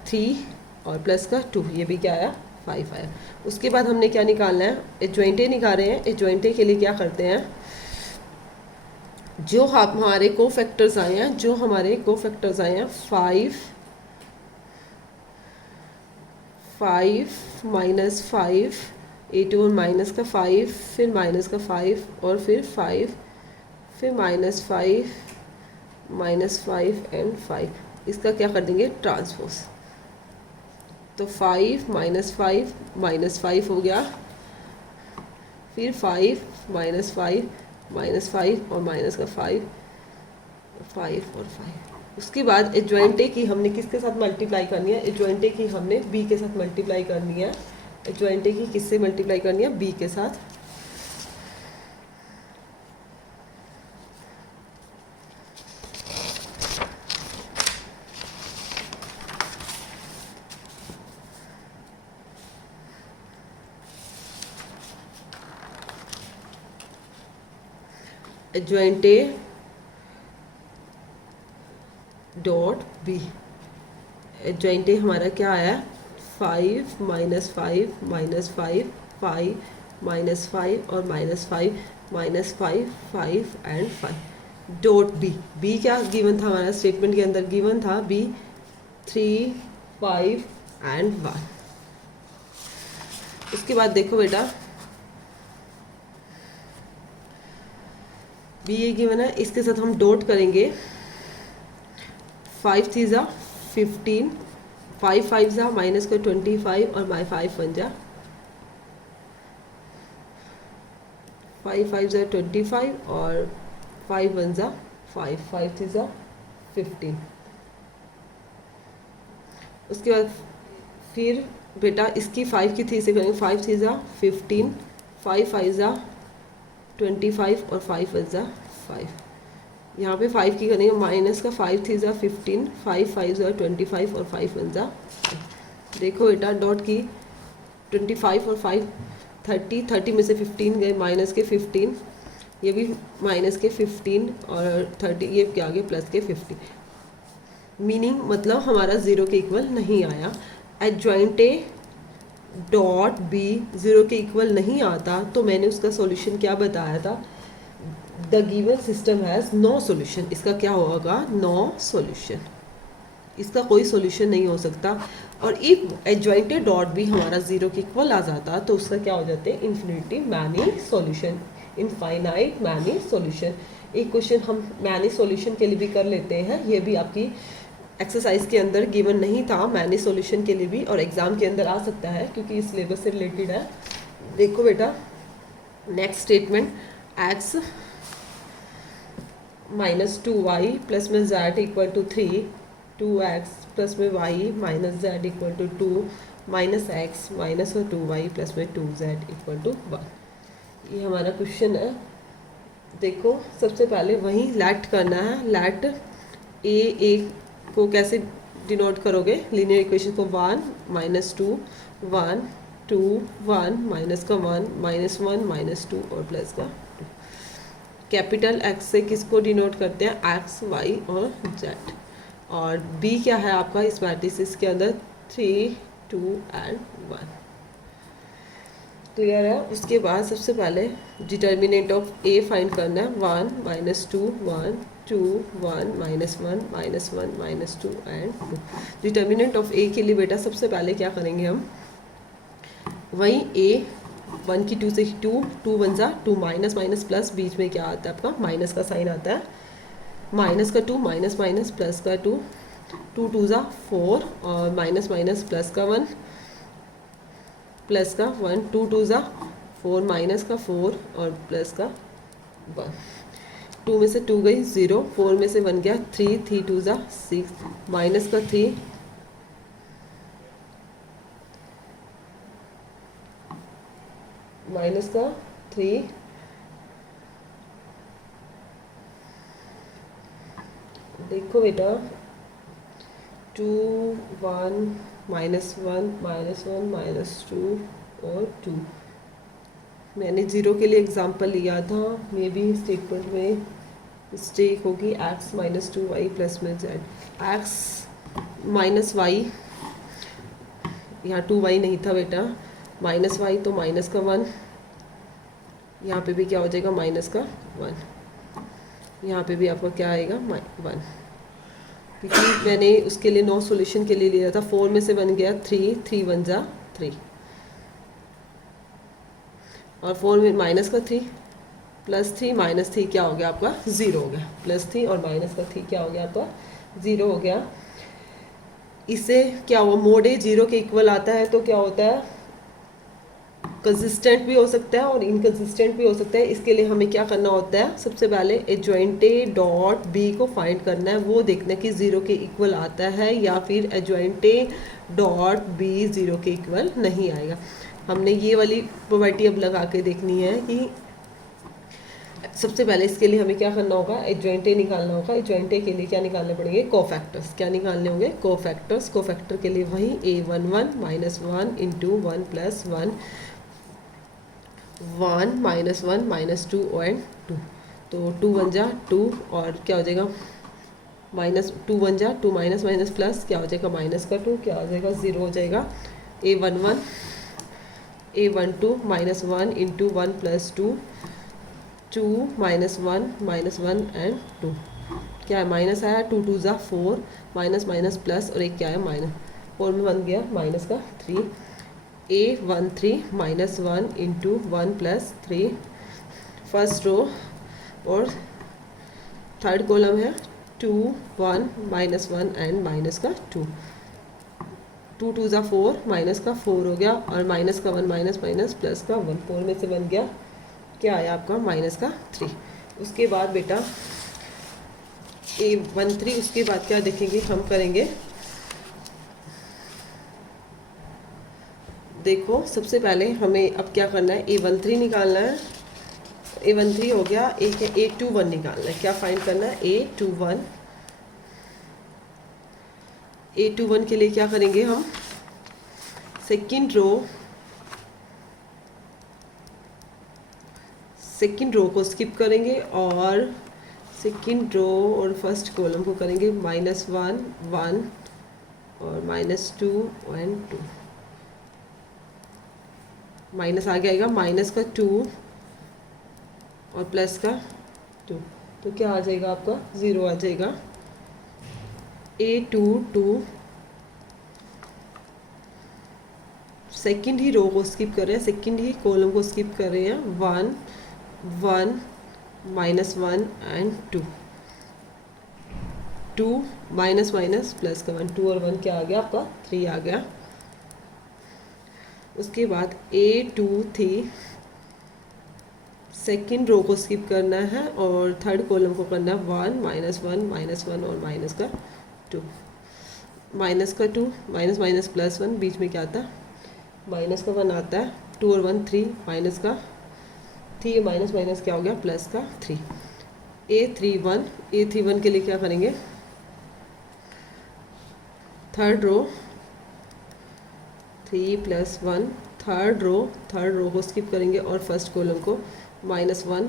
3 और प्लस का 2, ये भी क्या आया 5 आया। उसके बाद हमने क्या निकालना है, एडजॉइंटे निकाल रहे हैं। एडजॉइंटे के लिए क्या करते हैं, जो हमारे कोफैक्टर्स आए हैं 5 -5 A2 माइनस का 5 फिर माइनस का 5 और फिर 5 फिर -5 -5 एंड 5, इसका क्या कर देंगे ट्रांसपोज, तो 5 -5 -5 हो गया, फिर 5 -5 -5 और माइनस का 5 5 और 5। उसके बाद एडजॉइंटे की हमने किसके साथ मल्टीप्लाई करनी है, एडजॉइंटे की हमने बी के साथ मल्टीप्लाई करनी है। एडजॉइंटे की किससे मल्टीप्लाई करनी है, बी के साथ। Adjoint A dot B, adjoint A हमारा क्या आया 5 -5 -5 5 -5 और -5 -5 5 एंड 5 डॉट बी। बी क्या गिवन था हमारा स्टेटमेंट के अंदर, गिवन था बी 3 5 एंड 1। उसके बाद देखो बेटा बी ये गिवन है, इसके साथ हम डॉट करेंगे 5 3 ज़ा 15 5 5 ज़ा माइनस का 25 और माई 5 1 ज़ा 5 5 ज़ा 25 और 5 1 ज़ा 5 5 3 ज़ा 15। उसके बाद फिर बेटा इसकी 5 की 3 से करेंगे, 5 3 ज़ा 15 5 5 ज़ा 25 और 5 वन ज़ा 5। यहाँ पे 5 की करेंगे माइनस का 5 थ्री ज़ा 15, 5 5 ज़ा 25 और 5 वन ज़ा 5। देखो बेटा डॉट की 25 और 5 30 में से 15 गए माइनस के 15, ये भी माइनस के 15 और 30 ये क्या आ गए प्लस के 50। मीनिंग मतलब हमारा ज़ीरो के इक्वल नहीं आया। Adjoint A dot B zero के इक्वल नहीं आता तो मैंने उसका सॉल्यूशन क्या बताया था, the given system has no solution. इसका क्या होगा, नो सॉल्यूशन, इसका कोई सॉल्यूशन नहीं हो सकता। और if adjoint A dot B हमारा ज़ीरो के इक्वल आ जाता तो उसका क्या हो जाते, infinity many solution, infinite many solution. एक क्वेश्चन हम मैनी सॉल्यूशन के लिए भी कर लेते हैं, ये भी आपकी एक्सरसाइज के अंदर गिवन नहीं था मैनी सॉल्यूशन के लिए भी, और एग्जाम के अंदर आ सकता है क्योंकि इस सिलेबस से रिलेटेड है। देखो बेटा next statement, x minus 2y plus में z equal to 3, 2x plus में y minus z equal to 2, minus x minus 2y plus में 2z इक्वल टू 1। ये हमारा क्वेश्चन है। देखो सबसे पहले वही लेट करना है, लेट ए को कैसे डिनोट करोगे, लीनियर इक्वेशन को 1 माइनस 2 1 2 1 माइनस का 1 माइनस 1 माइनस 2 और प्लस का 2। कैपिटल एक्स से किसको डिनोट करते हैं, एक्स वाई और जेड। और बी क्या है आपका इस मैट्रिक्स के अंदर 3 2 एंड 1। क्लियर है। उसके बाद सबसे पहले डिटर्मिनेंट ऑफ ए फाइंड करना है, 1 minus 2 1 2 1 minus 1 minus 1 minus 2 and 2। Determinant of A के लिए बेटा सबसे पहले क्या करेंगे हम, वही ए 1 की 2 से 2 2 वन ज़ा 2 माइनस माइनस प्लस, बीच में क्या आता है आपका माइनस का साइन आता है, माइनस का 2 माइनस माइनस प्लस का 2 2 2 ज़ा 4 और माइनस माइनस प्लस का 1 प्लस का 1 2 2 ज़ा 4 माइनस का 4 और प्लस का 1। 2 में से 2 गई 0, 4 में से 1 गया 3 3 2 ज़ा 6 माइनस का 3 माइनस का 3 देखो बेटा 2 1 माइनस 1 माइनस 1 माइनस 2 और 2। मैंने ज़ीरो के लिए एग्जांपल लिया था, मे बी स्टेटमेंट में मिस्टेक होगी, एक्स माइनस 2y प्लस में जेड। एक्स माइनस वाई, यहाँ 2y नहीं था बेटा, माइनस वाई तो माइनस का 1, यहाँ पे भी क्या हो जाएगा माइनस का 1, यहाँ पे भी आपका क्या आएगा 1, क्योंकि मैंने उसके लिए नो सॉल्यूशन के लिए लिया था। 4 में से 1 गया 3 3 वन ज़ा 3 और 4 में माइनस का 3 प्लस 3 माइनस 3 क्या हो गया आपका 0 हो गया, प्लस 3 और माइनस का 3 क्या हो गया आपका 0 हो गया। इससे क्या हुआ, मोड ए 0 के इक्वल आता है तो क्या होता है, कंसिस्टेंट भी हो सकता है और इनकंसिस्टेंट भी हो सकता है। इसके लिए हमें क्या करना होता है, सबसे पहले एडजॉइंट ए डॉट बी को फाइंड करना है, वो देखना है कि 0 के इक्वल आता है या फिर एडजॉइंट ए डॉट बी 0 के इक्वल नहीं आएगा। हमने ये वाली प्रॉपर्टी अब लगा के देखनी है कि सबसे पहले इसके लिए हमें क्या करना होगा, एडजॉइंट ए निकालना होगा। एडजॉइंट ए के लिए क्या निकालने पड़ेंगे, कोफैक्टर्स। क्या निकालने होंगे, कोफैक्टर्स। कोफैक्टर के लिए वही a11 minus 1 into 1 plus 1 1 minus 1 minus 2 and 2, तो 2 वन जा 2 और क्या हो जाएगा माइनस 2 वन जा 2 माइनस माइनस प्लस क्या हो जाएगा माइनस का 2 क्या हो जाएगा 0 हो जाएगा। a11 a12 minus 1 into 1 plus 2 2 minus 1 and 2 क्या है माइनस आया 2 2 ज़ा 4 माइनस माइनस प्लस और एक क्या है माइनस 4 में 1 गया माइनस का 3 a13 minus 1 into 1 plus 3 first row और थर्ड कॉलम है 2 1 माइनस 1 एंड माइनस का 2 2 2 ज़ा 4 माइनस का 4 हो गया और माइनस का 1 माइनस माइनस प्लस का 1 4 में से 1 गया क्या आया आपका माइनस का 3। उसके बाद बेटा a13 उसके बाद क्या देखेंगे हम करेंगे, देखो सबसे पहले हमें अब क्या करना है a13 निकालना है A13 हो गया, एक है A21 निकालना है। क्या फाइंड करना है? A21। A21 के लिए क्या करेंगे हम? सेकंड रो को स्किप करेंगे और सेकंड रो और फर्स्ट कॉलम को करेंगे -1 1 और -2 एंड 2। माइनस आगे आएगा, माइनस का 2 और प्लस का 2, तो क्या आ जाएगा आपका? 0 आ जाएगा। A22 सेकंड ही रो को स्किप कर रहे हैं, सेकंड ही कॉलम को स्किप कर रहे हैं। 1 1 -1 एंड 2 2 माइनस माइनस प्लस का 1, 2 और 1 क्या आ गया आपका? 3 आ गया। उसके बाद A23 सेकंड रो को स्किप करना है और थर्ड कॉलम को करना है 1 -1 और माइनस का 2। माइनस का 2 माइनस माइनस प्लस 1, बीच में क्या आता है? माइनस का 1 आता है। 2 और 1 3, माइनस का 3 माइनस माइनस क्या हो गया? प्लस का 3। A31 के लिए क्या करेंगे? थर्ड रो 3 + 1, थर्ड रो को स्किप करेंगे और फर्स्ट कॉलम को -1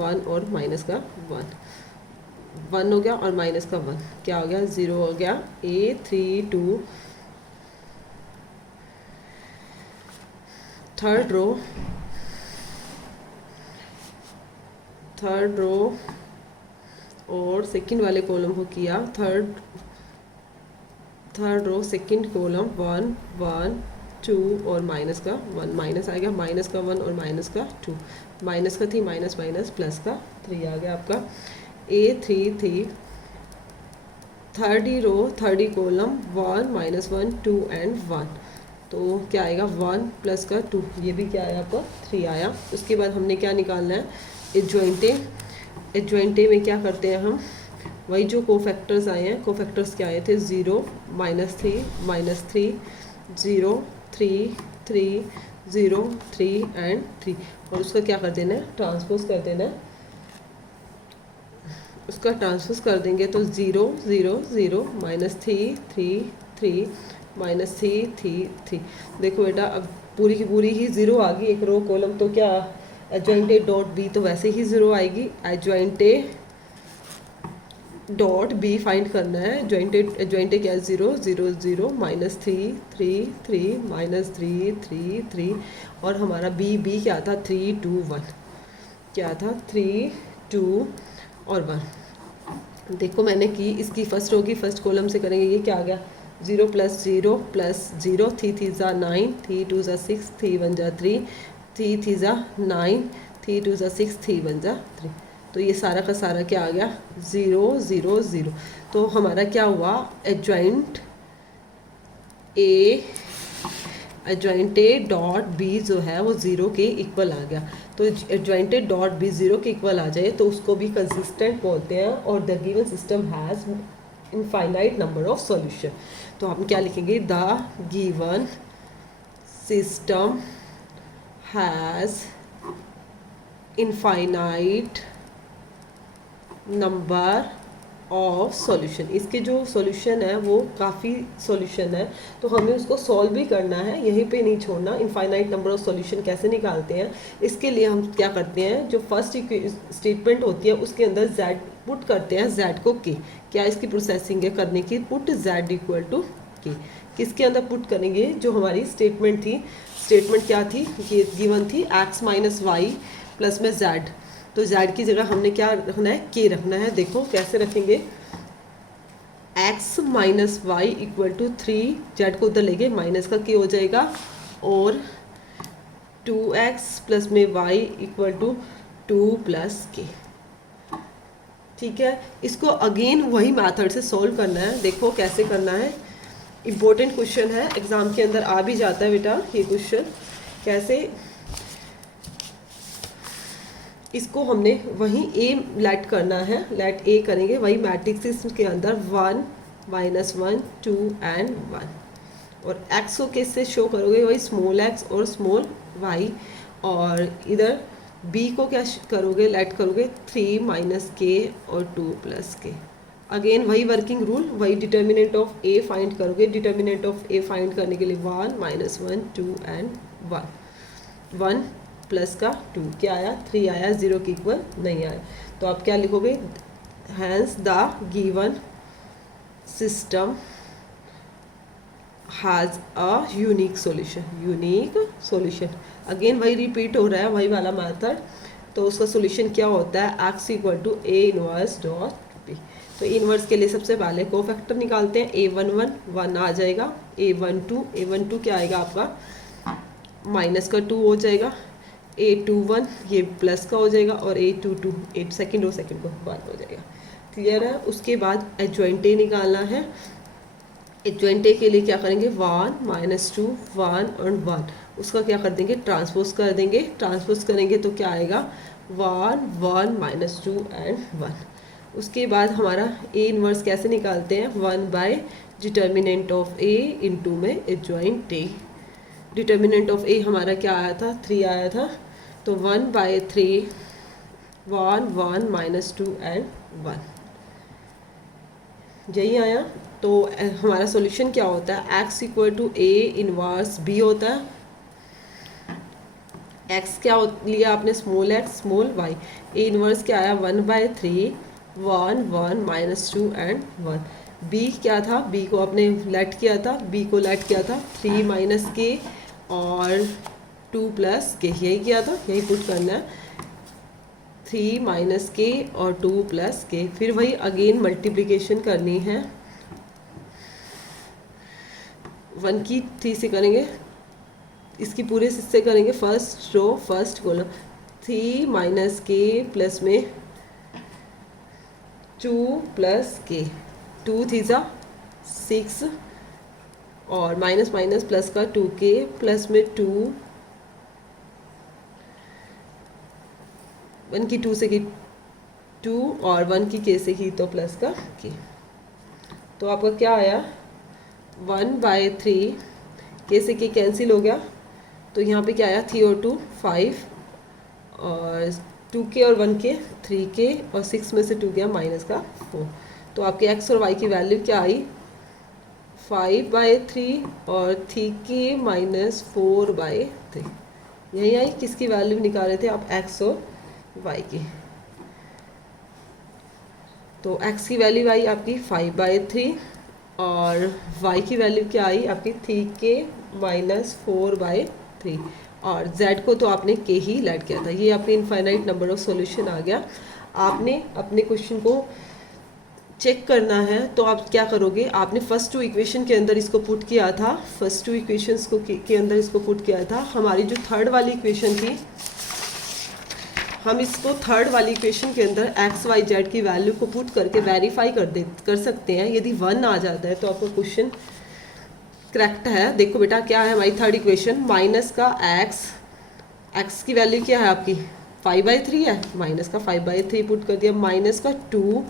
1 और माइनस का 1 हो गया और माइनस का 1 क्या हो गया? 0 हो गया। A32 थर्ड रो और सेकंड वाले कॉलम को किया, थर्ड रो सेकंड कॉलम 1 1 2 और माइनस का 1, माइनस आ गया, माइनस का 1 और माइनस का 2, माइनस का 3 माइनस माइनस प्लस का 3 आ गया आपका। A33 थर्ड ही रो थर्ड ही कॉलम 1 -1 2 एंड 1, तो क्या आएगा? 1 प्लस का 2, ये भी क्या आया आपका? 3 आया। उसके बाद हमने क्या निकालना है? एडजॉइंटे में क्या करते हैं हम? वही जो कोफैक्टर्स आए हैं, कोफैक्टर्स क्या आए थे? 0 -3 -3 0 3 3 0 3 एंड 3, और उसका क्या कर देना है? ट्रांसपोज कर देना है। उसका ट्रांसपोज कर देंगे तो 0 0 0 -3 3 3 -3 3 3। देखो बेटा, अब पूरी की पूरी ही 0 आ गई एक रो कॉलम, तो क्या एडजॉइंटे डॉट बी तो वैसे ही 0 आएगी। एडजॉइंटे डॉट बी फाइंड करना है। एडजॉइंटे क्या है? 0 0 0 -3 3 3 -3 3 3, और हमारा बी क्या था? 3 2 1, क्या था? 3 2 और 1। देखो मैंने की, इसकी फर्स्ट रो की फर्स्ट कॉलम से करेंगे, ये क्या आ गया? 0 + 0 + 0 3 3 ज़ा 9 3 2 ज़ा 6 3 1 ज़ा 3 3 3 ज़ा 9 3 2 ज़ा 6 3 1 ज़ा 3, तो ये सारा का सारा क्या आ गया? 0 0 0। तो हमारा क्या हुआ? एडजॉइंटे डॉट बी जो है वो 0 के इक्वल आ गया। तो एडजॉइंटे डॉट बी 0 के इक्वल आ जाए तो उसको भी कंसिस्टेंट बोलते हैं, और the given system has infinite number of solution. तो हम क्या लिखेंगे? The given system has infinite number of solution. इसके जो सॉल्यूशन है वो काफ़ी सॉल्यूशन है, तो हमें उसको सॉल्व भी करना है, यहीं पे नहीं छोड़ना। इनफाइनाइट नंबर ऑफ सॉल्यूशन कैसे निकालते हैं? इसके लिए हम क्या करते हैं? जो फर्स्ट स्टेटमेंट होती है उसके अंदर z पुट करते हैं, z को k। क्या इसकी प्रोसेसिंग है करने की? Put z = k। किसके अंदर पुट करेंगे? जो हमारी स्टेटमेंट थी, स्टेटमेंट क्या थी? ये गिवन थी x - y प्लस में z, तो z की जगह हमने क्या रखना है? k रखना है। देखो कैसे रखेंगे? x - y = 3, z को उधर लेके माइनस का k हो जाएगा, और 2x प्लस में y = 2 + k। ठीक है, इसको अगेन वही मेथड से सॉल्व करना है। देखो कैसे करना है, इम्पोर्टेंट क्वेश्चन है, एग्जाम के अंदर आ भी जाता है बेटा ये क्वेश्चन। कैसे? इसको हमने वहीं a लेट करना है, लेट a करेंगे वही मैट्रिक्स के अंदर 1 -1 2 एंड 1, और x को किससे शो करोगे? वही स्मॉल x और स्मॉल y, और इधर बी को क्या करोगे, लेट करोगे 3 माइनस के और 2 प्लस के। अगेन वही वर्किंग रूल, वही डिटर्मिनेंट ऑफ ए फाइंड करोगे। डिटर्मिनेंट ऑफ ए फाइंड करने के लिए 1 माइनस 1 2 एंड 1 प्लस का 2 क्या आया 3 आया, 0 के इक्वल नहीं आया। तो आप क्या लिखोगे, hence the given system has a unique solution. Unique solution again वही रिपीट हो रहा है, वही वाला मेथड। तो उसका सॉल्यूशन क्या होता है, x equal to A inverse dot B. तो इनवर्स के लिए सबसे पहले कोफैक्टर निकालते हैं। A11 1 आ जाएगा, A12 क्या आएगा आपका माइनस का 2 हो जाएगा, A21 ये प्लस का हो जाएगा और A22 8 सेकेंड और सेकेंड को 1 हो जाएगा। क्लियर है। उसके बाद एडजॉइंट ए निकालना है। एडजॉइंट ए के लिए क्या करेंगे, 1 माइनस 2 1 और 1, उसका क्या कर देंगे, ट्रांसपोज कर देंगे। ट्रांसपोज करेंगे तो क्या आएगा 1 1 माइनस 2 एंड 1। उसके बाद हमारा ए इनवर्स कैसे निकालते हैं, 1 by determinant of A into में एडजॉइंट ए। डिटर्मिनेंट ऑफ ए हमारा क्या आया था 3 आया था, तो 1 बाय 3 1 1 माइनस 2 एंड 1 यही आया। तो हमारा सॉल्यूशन क्या होता है, x equal to A inverse B होता है। x क्या लिया आपने, small x small y। A inverse क्या आया 1 बाय 3 1 1 माइनस 2 एंड 1। b क्या था, b को आपने लेट किया था, b को लेट किया था 3 माइनस के और 2 प्लस के, यही किया था, यही पुट करना है 3 माइनस के और 2 प्लस के। फिर वही अगेन मल्टीप्लिकेशन करनी है, 1 की 3 से करेंगे, इसकी पूरे से करेंगे first row first column. 3 minus के प्लस में 2 प्लस के, 2 थी सा 6 और माइनस माइनस प्लस का 2 के प्लस में 2 1 की 2 से की 2 और 1 की के से की तो प्लस का के। तो आपका क्या आया 1 बाय 3 के से के कैंसिल हो गया, तो यहाँ पे क्या आया 3 और 2 5 और 2 के और 1 के 3 के और 6 में से 2 गया माइनस का 4। तो आपके x और y की वैल्यू क्या आई 5 बाय 3 और 3 के माइनस 4 बाय 3, यही आई। किसकी वैल्यू निकाल रहे थे आप, x और y की। तो x की वैल्यू आई आपकी 5 बाय 3 और y की वैल्यू क्या आई आपकी 3 के माइनस 4 बाय 3 और z को तो आपने k ही लेट किया था। ये आपके इनफाइनाइट नंबर ऑफ सॉल्यूशन आ गया। आपने अपने क्वेश्चन को चेक करना है तो आप क्या करोगे, आपने फर्स्ट 2 इक्वेशन के अंदर इसको पुट किया था, फर्स्ट 2 इक्वेशंस को के अंदर इसको पुट किया था। हमारी जो थर्ड वाली इक्वेशन थी, हम इसको थर्ड वाली इक्वेशन के अंदर एक्स वाई जेड की वैल्यू को पुट करके वेरीफाई कर सकते हैं। यदि 1 आ जाता है तो आपका क्वेश्चन करेक्ट है। देखो बेटा क्या है हमारी थर्ड इक्वेशन, माइनस का एक्स की वैल्यू क्या है आपकी 5 बाई 3 है, माइनस का 5 बाई 3 पुट कर दिया, माइनस का 2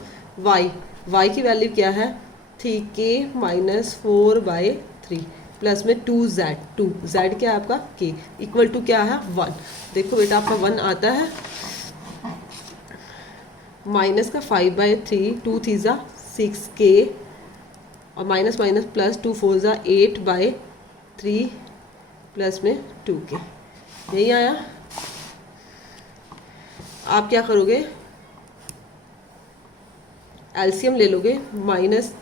वाई की वैल्यू क्या है 3 के माइनस 4 बाई 3 प्लस में 2 जेड क्या है आपका के इक्वल टू क्या है 1। देखो बेटा आपका 1 आता है, माइनस का 5 बाई 3 2 थी ज़ा 6 के और माइनस माइनस प्लस 2 4 ज़ा 8 बाई 3 प्लस में 2 के, यही आया। आप क्या करोगे, एलसीएम ले लोगे, माइनस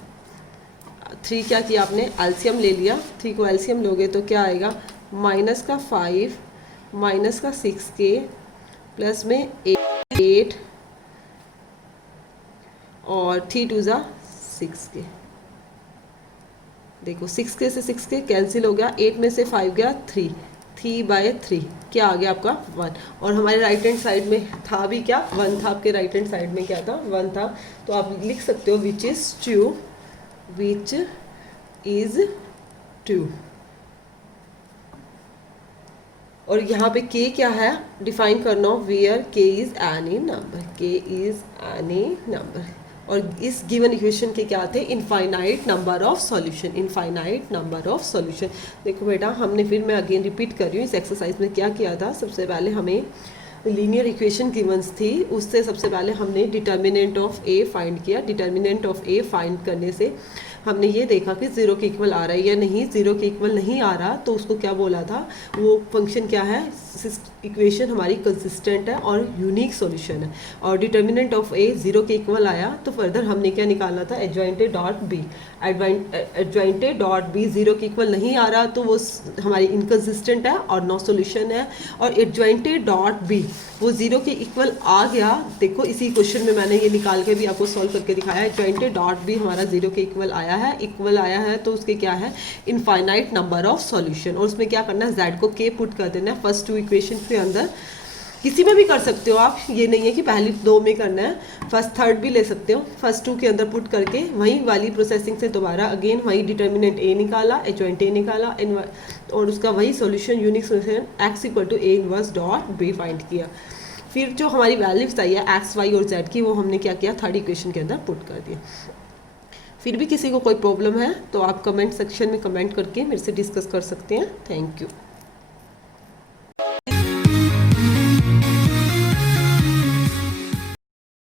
3 क्या किया आपने एलसीएम ले लिया, 3 को एलसीएम लोगे तो क्या आएगा माइनस का 5 माइनस का 6 के प्लस में 8 और 3 2 ज़ा 6 के। देखो 6 के से 6 के कैंसिल हो गया, 8 में से 5 गया 3 बाई 3 क्या आ गया आपका 1। और हमारे राइट हैंड साइड में था भी क्या 1 था, आपके राइट हैंड साइड में क्या था 1 था। तो आप लिख सकते हो विच इज़ ट्रू। और यहाँ पे k क्या है डिफाइन करना हो, where k is any number. और इस गिवन इक्वेशन के क्या थे इनफाइनाइट नंबर ऑफ सॉल्यूशन। देखो बेटा हमने फिर मैं अगेन रिपीट कर रही हूँ, इस एक्सरसाइज में क्या किया था, सबसे पहले हमें लीनियर इक्वेशन गिवंस थी, उससे सबसे पहले हमने डिटर्मिनेंट ऑफ ए फाइंड किया। डिटर्मिनेंट ऑफ ए फाइंड करने से हमने ये देखा कि ज़ीरो के इक्वल आ रहा है या नहीं। ज़ीरो के इक्वल नहीं आ रहा तो उसको क्या बोला था, वो फंक्शन क्या है, इक्वेशन हमारी कंसिस्टेंट है और यूनिक सॉल्यूशन है। और डिटर्मिनेंट ऑफ ए ज़ीरो के इक्वल आया तो फर्दर हमने क्या निकालना था, adjoint A dot B. Adjoint A dot B zero के इक्वल नहीं आ रहा तो वो हमारी इनकन्सिस्टेंट है और नो सॉल्यूशन है। और एडजॉइंटेड डॉट बी वो ज़ीरो के इक्वल आ गया। देखो इसी क्वेश्चन में मैंने ये निकाल के भी आपको सॉल्व करके दिखाया है। एडजॉइंटेड डॉट बी हमारा ज़ीरो के इक्वल आया है। इक्वल आया है तो उसके क्या है, इनफाइनाइट नंबर ऑफ सॉल्यूशन। और उसमें क्या करना है, जेड को के पुट कर देना है फर्स्ट टू इक्वेशन के अंदर। किसी में भी कर सकते हो आप, ये नहीं है कि पहली दो में करना है, फर्स्ट थर्ड भी ले सकते हो। फर्स्ट टू के अंदर पुट करके वही वाली प्रोसेसिंग से दोबारा अगेन वही डिटर्मिनेंट ए निकाला, एडजॉइंट ए निकाला, और उसका वही solution unique solution x equal to A inverse dot B find किया। फिर जो हमारी वैल्यूज आई है एक्स वाई और जेड की, वो हमने क्या किया, थर्ड इक्वेशन के अंदर पुट कर दिया। फिर भी किसी को कोई प्रॉब्लम है तो आप कमेंट सेक्शन में कमेंट करके मेरे से डिस्कस कर सकते हैं। Thank you.